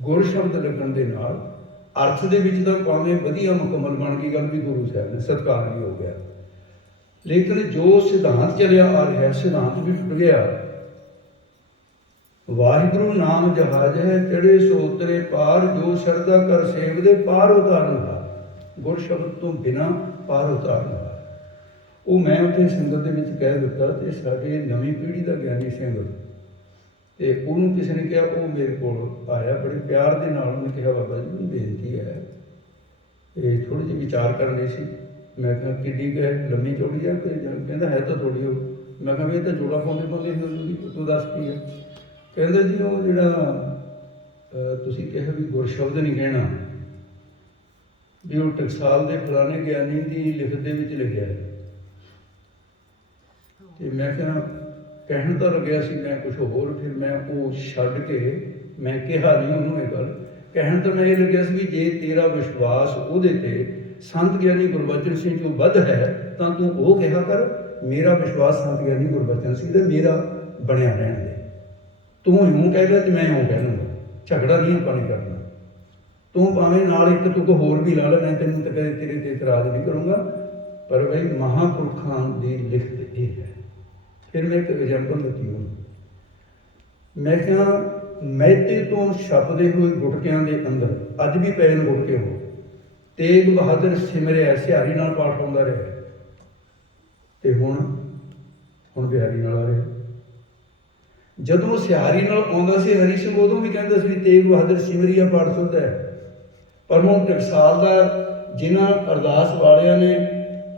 ਗੁਰ ਸ਼ਬਦ ਲੱਗਣ ਦੇ ਨਾਲ ਅਰਥ ਦੇ ਵਿੱਚ ਤਾਂ ਭਾਵੇਂ ਵਧੀਆ ਮੁਕੰਮਲ ਬਣ ਗਈ ਗੱਲ, ਵੀ ਗੁਰੂ ਸਾਹਿਬ ਨੇ ਸਤਿਕਾਰ ਵੀ ਹੋ ਗਿਆ, ਲੇਕਿਨ ਜੋ ਸਿਧਾਂਤ ਚੱਲਿਆ ਆ ਰਿਹਾ ਸਿਧਾਂਤ ਵੀ ਟੁੱਟ ਗਿਆ। ਵਾਹਿਗੁਰੂ ਨਾਮ ਜਹਾਜ ਹੈ ਚੜੇ ਸੋ ਉਤਰੇ ਪਾਰ, ਜੋ ਸ਼ਰਧਾ ਕਰ ਸੇਵਦੇ ਪਾਰ ਉਤਾਰਨ ਹਾਰ। ਗੁਰ ਸ਼ਬਦ ਤੋਂ ਬਿਨਾਂ ਪਾਰ ਉਤਾਰਨ ਹਾਰ। ਉਹ ਮੈਂ ਉੱਥੇ ਸੰਗਤ ਦੇ ਵਿੱਚ ਕਹਿ ਦਿੱਤਾ, ਤੇ ਸਾਡੇ ਨਵੀਂ ਪੀੜ੍ਹੀ ਦਾ ਗਿਆਨੀ ਸਿੰਘ, ਤੇ ਉਹਨੂੰ ਕਿਸੇ ਨੇ ਕਿਹਾ, ਉਹ ਮੇਰੇ ਕੋਲ ਆਇਆ ਬੜੇ ਪਿਆਰ ਦੇ ਨਾਲ, ਉਹਨੇ ਕਿਹਾ ਬਾਬਾ ਜੀ ਮੇਰੀ ਬੇਨਤੀ ਹੈ, ਇਹ ਥੋੜ੍ਹੀ ਜਿਹੀ ਵਿਚਾਰ ਕਰਨੀ ਸੀ। ਮੈਂ ਕਿਹਾ ਕਿੱਡੀ ਕੁ ਹੈ, ਲੰਮੀ ਚੌੜੀ ਹੈ? ਕਹਿੰਦਾ ਹੈ ਤਾਂ ਥੋੜ੍ਹੀ ਹੋ। ਮੈਂ ਕਿਹਾ ਵੀ ਇਹ ਤਾਂ ਜੋੜਾ ਪਾਉਂਦੇ ਪਾਉਂਦੇ ਹੋ ਜੂਗੀ, ਤੂੰ ਦੱਸ ਕੀ ਹੈ? ਕਹਿੰਦਾ ਜੀ ਉਹ ਜਿਹੜਾ ਤੁਸੀਂ ਕਿਹਾ ਵੀ ਗੁਰ ਸ਼ਬਦ ਨਹੀਂ ਕਹਿਣਾ, ਵੀ ਉਹ ਟਕਸਾਲ ਦੇ ਫਲਾਣੇ ਗਿਆਨੀ ਦੀ ਲਿਖਤ ਦੇ ਵਿੱਚ ਲਿਖਿਆ ਹੈ। ਤੇ ਮੈਂ ਕਿਹਾ ਕਹਿਣ ਤਾਂ ਲੱਗਿਆ ਸੀ ਮੈਂ ਕੁਛ ਹੋਰ, ਫਿਰ ਮੈਂ ਉਹ ਛੱਡ ਕੇ ਮੈਂ ਕਿਹਾ ਨਹੀਂ ਉਹਨੂੰ ਇਹ ਗੱਲ, ਕਹਿਣ ਤਾਂ ਮੈਂ ਇਹ ਲੱਗਿਆ ਸੀ ਵੀ ਜੇ ਤੇਰਾ ਵਿਸ਼ਵਾਸ ਉਹਦੇ ਤੇ ਸੰਤ ਗਿਆਨੀ ਗੁਰਬਚਨ ਸਿੰਘ ਤੋਂ ਵੱਧ ਹੈ ਤਾਂ ਤੂੰ ਉਹ ਕਿਹਾ ਕਰ, ਮੇਰਾ ਵਿਸ਼ਵਾਸ ਸੰਤ ਗਿਆਨੀ ਗੁਰਬਚਨ ਸਿੰਘ ਦਾ ਮੇਰਾ ਬਣਿਆ ਰਹਿਣ ਦੇ। ਤੂੰ ਇਉਂ ਕਹਿ ਲੈ ਤੇ ਮੈਂ ਇਉਂ ਕਹਿ ਲੂੰਗਾ, ਝਗੜਾ ਨਹੀਂ ਆਪਾਂ ਨੇ ਕਰਨਾ। ਤੂੰ ਭਾਵੇਂ ਨਾਲ ਇੱਕ ਤੁਕ ਹੋਰ ਵੀ ਲਾ ਲੈ, ਮੈਂ ਤੈਨੂੰ ਤਾਂ ਕਦੇ ਤੇਰੇ ਤੇ ਇਤਰਾਜ਼ ਨਹੀਂ ਕਰੂੰਗਾ, ਪਰ ਬਈ ਮਹਾਂਪੁਰਖਾਂ ਦੀ ਲਿਖਤ ਇਹ ਹੈ। ਫਿਰ ਮੈਂ ਇੱਕ ਐਗਜ਼ਾਮਪਲ ਦਿੱਤੀ ਉਹਨੂੰ, ਮੈਂ ਕਿਹਾ ਮਹਿਤੇ ਤੋਂ ਛਪਦੇ ਹੋਏ ਗੁਟਕਿਆਂ ਦੇ ਅੰਦਰ ਅੱਜ ਵੀ ਪਏ ਨੇ ਗੁਟਕੇ। ਹੋ ਤੇਗ ਬਹਾਦਰ ਸਿਮਰਿਆ, ਸਿਹਾਰੀ ਨਾਲ ਪਾਠ ਹੁੰਦਾ ਰਿਹਾ, ਤੇ ਹੁਣ ਬਿਹਾਰੀ ਨਾਲ ਆ ਰਿਹਾ। ਜਦੋਂ ਸਿਹਾਰੀ ਨਾਲ ਆਉਂਦਾ ਸੀ ਹਰੀ ਸਿੰਘ, ਉਦੋਂ ਵੀ ਕਹਿੰਦਾ ਸੀ ਤੇਗ ਬਹਾਦਰ ਸਿਮਰਿਆ ਪਾਠ ਸੁੱਧ ਹੈ। ਪਰ ਹੁਣ ਟਕਸਾਲ ਦਾ ਜਿਨ੍ਹਾਂ ਅਰਦਾਸ ਵਾਲਿਆਂ ਨੇ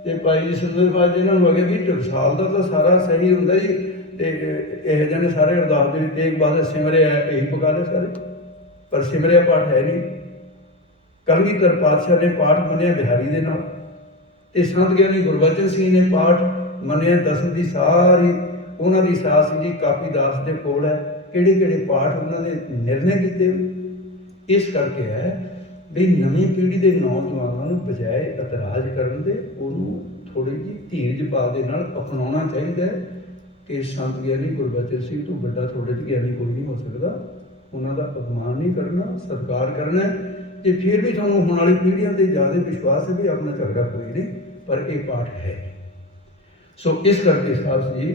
ਤੇ ਭਾਈ ਜੀ ਸੁੰਦਰ ਪਾਲ ਜਿਹਨਾਂ ਨੂੰ ਅਗੇ ਵੀ ਟਕਸਾਲ ਦਾ ਤਾਂ ਸਾਰਾ ਸਹੀ ਹੁੰਦਾ ਜੀ, ਤੇ ਇਹੋ ਜਿਹੇ ਨੇ ਸਾਰੇ ਅਰਦਾਸ ਦੇ ਵਿੱਚ ਤੇਗ ਬਹਾਦਰ ਸਿਮਰਿਆ ਇਹੀ ਪਕਾ ਲਏ ਸਾਰੇ, ਪਰ ਸਿਮਰਿਆ ਪਾਠ ਹੈ ਨਹੀਂ। ਕਲਗੀਧਰ ਪਾਤਸ਼ਾਹ ਨੇ ਪਾਠ ਮੰਨਿਆ ਬਿਹਾਰੀ ਦੇ ਨਾਲ, ਤੇ ਸੰਤ ਗਿਆਨੀ ਗੁਰਬਚਨ ਸਿੰਘ ਨੇ ਪਾਠ ਮੰਨਿਆ ਦਸਮ ਦੀ ਸਾਰੀ ਉਹਨਾਂ ਦੀ ਸਾਸ ਜੀ ਕਾਪੀ ਦਾਸ ਦੇ ਕੋਲ ਹੈ, ਕਿਹੜੇ ਕਿਹੜੇ ਪਾਠ ਉਹਨਾਂ ਨੇ ਨਿਰਣੇ ਕੀਤੇ। ਇਸ ਕਰਕੇ ਹੈ ਵੀ ਨਵੀਂ ਪੀੜ੍ਹੀ ਦੇ ਨੌਜਵਾਨਾਂ ਨੂੰ ਬਜਾਏ ਇਤਰਾਜ਼ ਕਰਨ ਦੇ, ਉਹਨੂੰ ਥੋੜ੍ਹੀ ਜਿਹੀ ਧੀਰਜ ਭਾਵ ਦੇ ਨਾਲ ਅਪਣਾਉਣਾ ਚਾਹੀਦਾ ਹੈ ਕਿ ਸੰਤ ਗਿਆਨੀ ਗੁਰਬਚਨ ਸਿੰਘ ਤੋਂ ਵੱਡਾ ਤੁਹਾਡੇ 'ਚ ਗਿਆਨੀ ਕੋਈ ਨਹੀਂ ਹੋ ਸਕਦਾ। ਉਹਨਾਂ ਦਾ ਅਪਮਾਨ ਨਹੀਂ ਕਰਨਾ, ਸਤਿਕਾਰ ਕਰਨਾ। ਤੇ ਫਿਰ ਵੀ ਤੁਹਾਨੂੰ ਹੁਣ ਵਾਲੀ ਪੀੜ੍ਹੀਆਂ 'ਤੇ ਜ਼ਿਆਦਾ ਵਿਸ਼ਵਾਸ ਹੈ ਵੀ ਆਪਣਾ ਝਗੜਾ ਕੋਈ ਨਹੀਂ, ਪਰ ਇਹ ਪਾਠ ਹੈ। ਸੋ ਇਸ ਕਰਕੇ ਸਾਹਿਬ ਜੀ,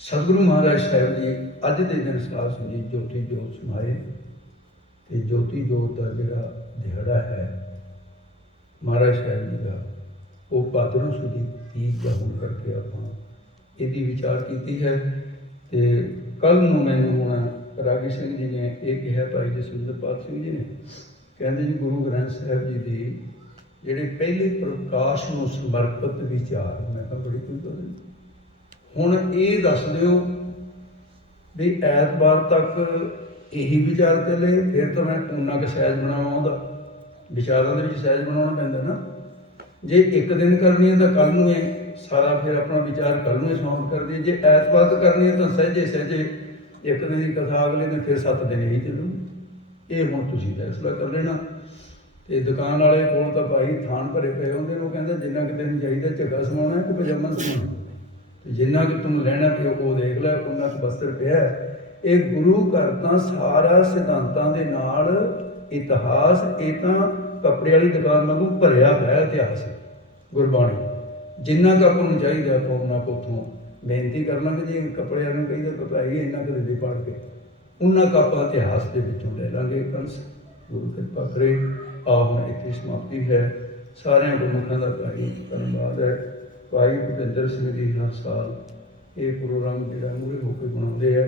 ਸਤਿਗੁਰੂ ਮਹਾਰਾਜ ਸਾਹਿਬ ਜੀ ਅੱਜ ਦੇ ਦਿਨ ਸਾਹਿਬ ਜੀ ਜੋਤੀ ਜੋਤ ਸਮਾਏ, ਤੇ ਜੋਤੀ ਜੋਤ ਦਾ ਜਿਹੜਾ ਦਿਹਾੜਾ ਹੈ ਮਹਾਰਾਜ ਸਾਹਿਬ ਜੀ ਦਾ, ਉਹ ਭਾਦਰੋਂ ਸੁਦੀ ਤੀਜ ਦਾ ਹੋਣ ਕਰਕੇ ਆਪਾਂ ਇਹਦੀ ਵਿਚਾਰ ਕੀਤੀ ਹੈ। ਤੇ ਕੱਲ੍ਹ ਨੂੰ ਮੈਨੂੰ ਹੁਣ ਰਾਗੀ ਸਿੰਘ ਜੀ ਨੇ ਇਹ ਕਿਹਾ, ਭਾਈ ਜਸਵਿੰਦਰਪਾਲ ਸਿੰਘ ਜੀ ਨੇ, ਕਹਿੰਦੇ ਜੀ ਗੁਰੂ ਗ੍ਰੰਥ ਸਾਹਿਬ ਜੀ ਦੀ ਜਿਹੜੇ ਪਹਿਲੇ ਪ੍ਰਕਾਸ਼ ਨੂੰ ਸਮਰਪਿਤ ਵਿਚਾਰ। ਮੈਂ ਕਿਹਾ ਬੜੀ ਕੋਈ ਗੱਲ ਨਹੀਂ, ਹੁਣ ਇਹ ਦੱਸ ਦਿਓ ਵੀ ਐਤਵਾਰ ਤੱਕ ਇਹੀ ਵਿਚਾਰ ਚੱਲੇ, ਫਿਰ ਤਾਂ ਮੈਂ ਉਨਾ ਕੁ ਸਹਿਜ ਬਣਾਵਾਂ, ਉਹਦਾ ਵਿਚਾਰਾਂ ਦੇ ਵਿੱਚ ਸਹਿਜ ਬਣਾਉਣਾ ਪੈਂਦਾ ਨਾ। ਜੇ ਇੱਕ ਦਿਨ ਕਰਨੀ ਹੈ ਤਾਂ ਕੱਲ੍ਹ ਨੂੰ ਇਹ ਸਾਰਾ ਫਿਰ ਆਪਣਾ ਵਿਚਾਰ ਕੱਲ੍ਹ ਨੂੰ ਸਮਾਪਤ ਕਰ ਦਈਏ। ਜੇ ਐਤਵਾਰ ਤੋਂ ਕਰਨੀ ਹੈ ਤਾਂ ਸਹਿਜੇ ਸਹਿਜੇ ਇੱਕ ਦਿਨ ਦੀ ਕਥਾ ਅਗਲੇ ਦਿਨ ਫਿਰ 7 ਦਿਨ ਹੀ ਚੱਲੂ। ਇਹ ਹੁਣ ਤੁਸੀਂ ਫੈਸਲਾ ਕਰ ਲੈਣਾ। ਤੇ ਦੁਕਾਨ ਵਾਲੇ ਕੋਲ ਤਾਂ ਭਾਈ ਥਾਨ ਭਰੇ ਪਏ ਹੁੰਦੇ, ਉਹ ਕਹਿੰਦਾ ਜਿੰਨਾ ਕਿ ਤੈਨੂੰ ਚਾਹੀਦਾ ਝੱਗਾ ਸਮਾਉਣਾ ਕਿ ਪਜਾਮਾ ਸਮਾਉਣਾ, ਤੇ ਜਿੰਨਾ ਕਿ ਤੂੰ ਲੈਣਾ ਤੇ ਉਹ ਦੇਖ ਲੈ, ਉਹਨਾਂ 'ਚ ਬਸਤਰ ਪਿਆ। ਇਹ ਗੁਰੂ ਘਰ ਤਾਂ ਸਾਰਾ ਸਿਧਾਂਤਾਂ ਦੇ ਨਾਲ ਇਤਿਹਾਸ, ਇਹ ਤਾਂ ਕੱਪੜੇ ਵਾਲੀ ਦੁਕਾਨ ਵਾਂਗੂ ਭਰਿਆ ਹੋਇਆ ਇਤਿਹਾਸ ਹੈ ਗੁਰਬਾਣੀ। ਜਿੰਨਾ ਕੁ ਆਪਾਂ ਨੂੰ ਚਾਹੀਦਾ ਆਪਾਂ ਉਹਨਾਂ ਕੁ ਉੱਥੋਂ ਬੇਨਤੀ ਕਰਨਾ ਕਿ ਜੇ ਕੱਪੜਿਆਂ ਨੂੰ ਕਹੀਦਾ ਕਪਾਈ ਇੰਨਾ ਕੁ ਦੇ ਪੜ੍ਹ ਕੇ, ਉਹਨਾਂ ਕੁ ਆਪਾਂ ਇਤਿਹਾਸ ਦੇ ਵਿੱਚੋਂ ਲੈ ਲਾਂਗੇ। ਕੰਸ ਗੁਰੂ ਕਿਰਪਾ ਕਰੇ। ਆਹ ਹੁਣ ਇੱਥੇ ਸਮਾਪਤੀ ਹੈ। ਸਾਰਿਆਂ ਗੁਰਮੁਖਾਂ ਦਾ ਭਾਈ ਧੰਨਵਾਦ ਹੈ। ਭਾਈ ਭੁਪਿੰਦਰ ਸਿੰਘ ਜੀ ਹਰ ਸਾਲ ਇਹ ਪ੍ਰੋਗਰਾਮ ਜਿਹੜਾ ਮੂਹਰੇ ਹੋ ਕੇ ਬਣਾਉਂਦੇ ਹੈ।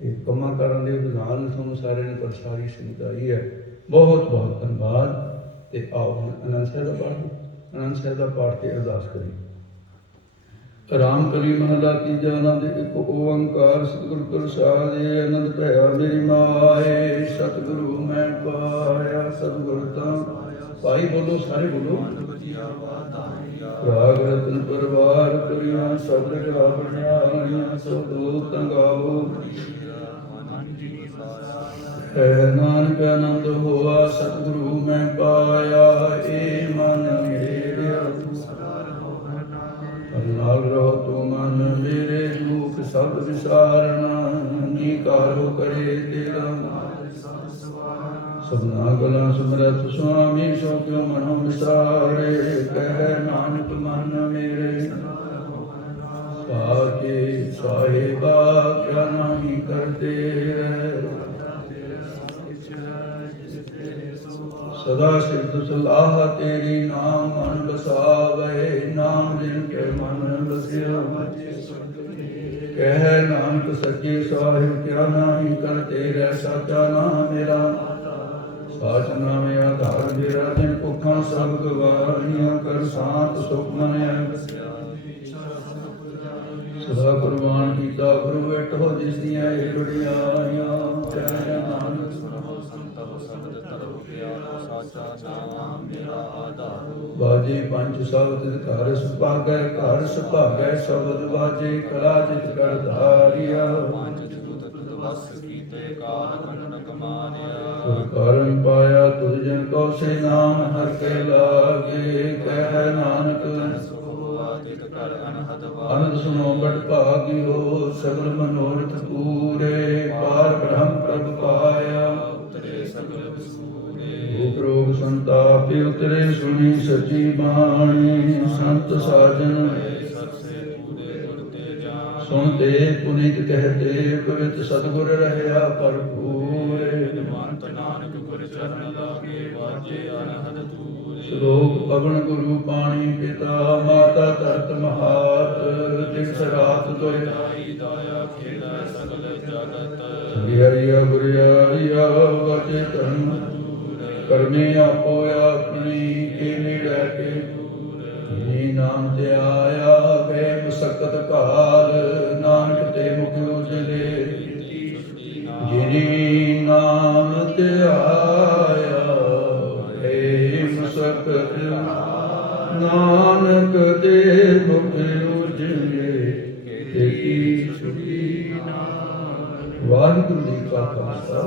ਇਹ ਕੰਮਾਂ ਕਾਰਾਂ ਦੇ ਵਿਧਾਨ ਤੁਹਾਨੂੰ ਸਾਰਿਆਂ ਨੂੰ ਪਰ ਸਾਰੀ ਸੰਗਤ ਆਈ ਹੈ। ਬਹੁਤ ਬਹੁਤ ਧੰਨਵਾਦ। ਤੇ ਆਓ ਹੁਣ ਆਨੰਦ ਸਾਹਿਬ ਦਾ ਪਾਠ, ਆਨੰਦ ਸਾਹਿਬ ਦਾ ਪਾਠ ਤੇ ਅਰਦਾਸ ਕਰੀਏ। ਰਾਮ ਕਲੀ ਮਹਲਾ ਤੀਜਾ। ਆਨੰਦ ਇੱਕ ਓੰਕਾਰ ਸਤਿਗੁਰ ਪ੍ਰਸਾਦਿ। ਆਨੰਦ ਭਇਆ ਮੇਰੀ ਮਾਏ, ਸਤਿਗੁਰੂ ਮੈਂ ਪਾਇਆ ਸਤਿਗੁਰ ਤਾਂ। ਭਾਈ ਬੋਲੋ, ਸਾਰੇ ਬੋਲੋ। ਰਾਗ ਰਤਨ ਪਰਵਾਰ ਕਰਿਆ ਸਬਦ ਗਾ ਬਣਾਈਆਂ, ਸੋ ਲੋਕ ਤੰਗਾਵੋ ਹੈ ਨਾਨਕ ਆਨੰਦ ਹੋਆ ਸਤਿਗੁਰੂ ਮੈਂ ਪਾਇਆ। ਏ ਮਨ ਮੇਰਿਆ ਨਾਲ ਰਹੋ ਤੂੰ ਮਨ ਮੇਰੇ, ਦੁਖ ਸਭ ਵਿਸਾਰਨਾ ਨੀਕਾਰੋ ਕਰੇ ਤੇਰਾ। ਸਭਨਾ ਗਲਾਂ ਸੁਮਰਤ ਸੁਆਮੀ, ਸੋ ਕਿਉ ਮਨੋ ਵਿਸਾਰੇ। ਕਹਿ ਨਾਨਕ ਮਨ ਮੇਰੇ ਸਾਕੇ ਸਾਹਿਬਾ, ਕਿਆ ਨਾਹੀ ਕਰਤੇ ਰਹਿ। ਸਦਾ ਸਿਫਤ ਸਲਾਹ ਤੇਰੀ, ਨਾਮ ਮਨ ਬਸਾਵੇ। ਨਾਮ ਜਿਨ ਕੇ ਮਨ ਬਸਿਆ, ਕਹਿ ਨਾਨਕ ਸੱਚੇ ਸਾਹਿਬ, ਕਿਆ ਨਾਹੀ ਕਰਤੇ ਰਹਿ। ਸਾਚਾ ਨਾਮ ਮੇਰਾ ਸਾਚ ਨਾਮ ਆਧਾਰ ਮੇਰਾ, ਜਿਨ ਭੁੱਖਾਂ ਸਭ ਗਵਾਰੀਆਂ ਕਰ ਸਾਤ ਸੁਖ ਮਨਿਆ। ਸਦਾ ਕੁਰਬਾਨ ਕੀਤਾ ਗੁਰੂ ਵੇਟੋ, ਜਿਸ ਦੀਆਂ ਇਹ ਵਡਿਆਈਆਂ। ਕਹਿ ਨਾਨਕ ਬਾਜੇ ਪੰਜ ਸ਼ਬਦ ਘਰ ਸੁਭਾਗੈ, ਘਰ ਸੁਭਾਗੈ ਸ਼ਬਦ ਬਾਜੇ। ਕਲਾ ਜਿਤ ਕਰ ਧਾਰਿਆ, ਕਰਨ ਪਾਇਆ ਤੁਧ ਜਨ ਕੋ ਸੇ ਨਾਮ ਹਰ ਕੇ ਲਾਗੇ। ਕਹਿ ਨਾਨਕ ਅਨੰਦ ਸੁਨੋ ਬਟ ਭਾਗਿਓ, ਸਗਲ ਮਨੋਰਥ ਪੂਰੇ। ਪਾਰ ਬ੍ਰਹਮ ਪ੍ਰਭ ਪਾਇਆ, ਭੂਖ ਰੋਗ ਸੰਤਾਪ ਉਤਰੇ। ਸੁਣੀ ਸੱਚੀ ਬਾਣੀ, ਸੰਤ ਸਾਜਨ ਸੁਣਤੇ ਪੁਨੀਤ ਕਹਤੇ। ਪਵਿੱਤ ਸਤਿਗੁਰ ਰਹਿਆ ਭਰਪੂਰੇ। ਸ਼ਲੋਕ ਪਵਨ ਗੁਰੂ ਪਾਣੀ ਪਿਤਾ, ਮਾਤਾ ਧਰਤ ਮਹਾਤ। ਦਿਵਸ ਰਾਤ ਤੋਇ ਹਰਿਆ ਗੁਰਿਆ ਵਜੇ ਧਰਮ। ਕਰਮੇ ਆਪੋ ਆਪਣੀ, ਕੇ ਨੇੜੇ ਕੇ ਜੀ ਨਾਮ ਤੇ ਆਇਆ। ਗਏ ਮੁਸਕਤ ਕਾਲ, ਨਾਨਕ ਤੇ ਮੁਖ ਉਜਲੇ। ਜਿਨੀ ਨਾਮ ਤੇ ਆਇਆ, ਗਏ ਮੁਸਕਤ ਨਾਨਕ ਤੇ ਮੁਖ ਉਜਲੇ। ਤੇਰੀ ਛੁਟੀ ਨਾਮ। ਵਾਹਿਗੁਰੂ ਜੀ ਕਾ ਖਾਲਸਾ,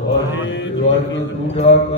ਵਾਹਿਗੁਰੂ ਜੀ ਕੀ ਫਤਿਹ।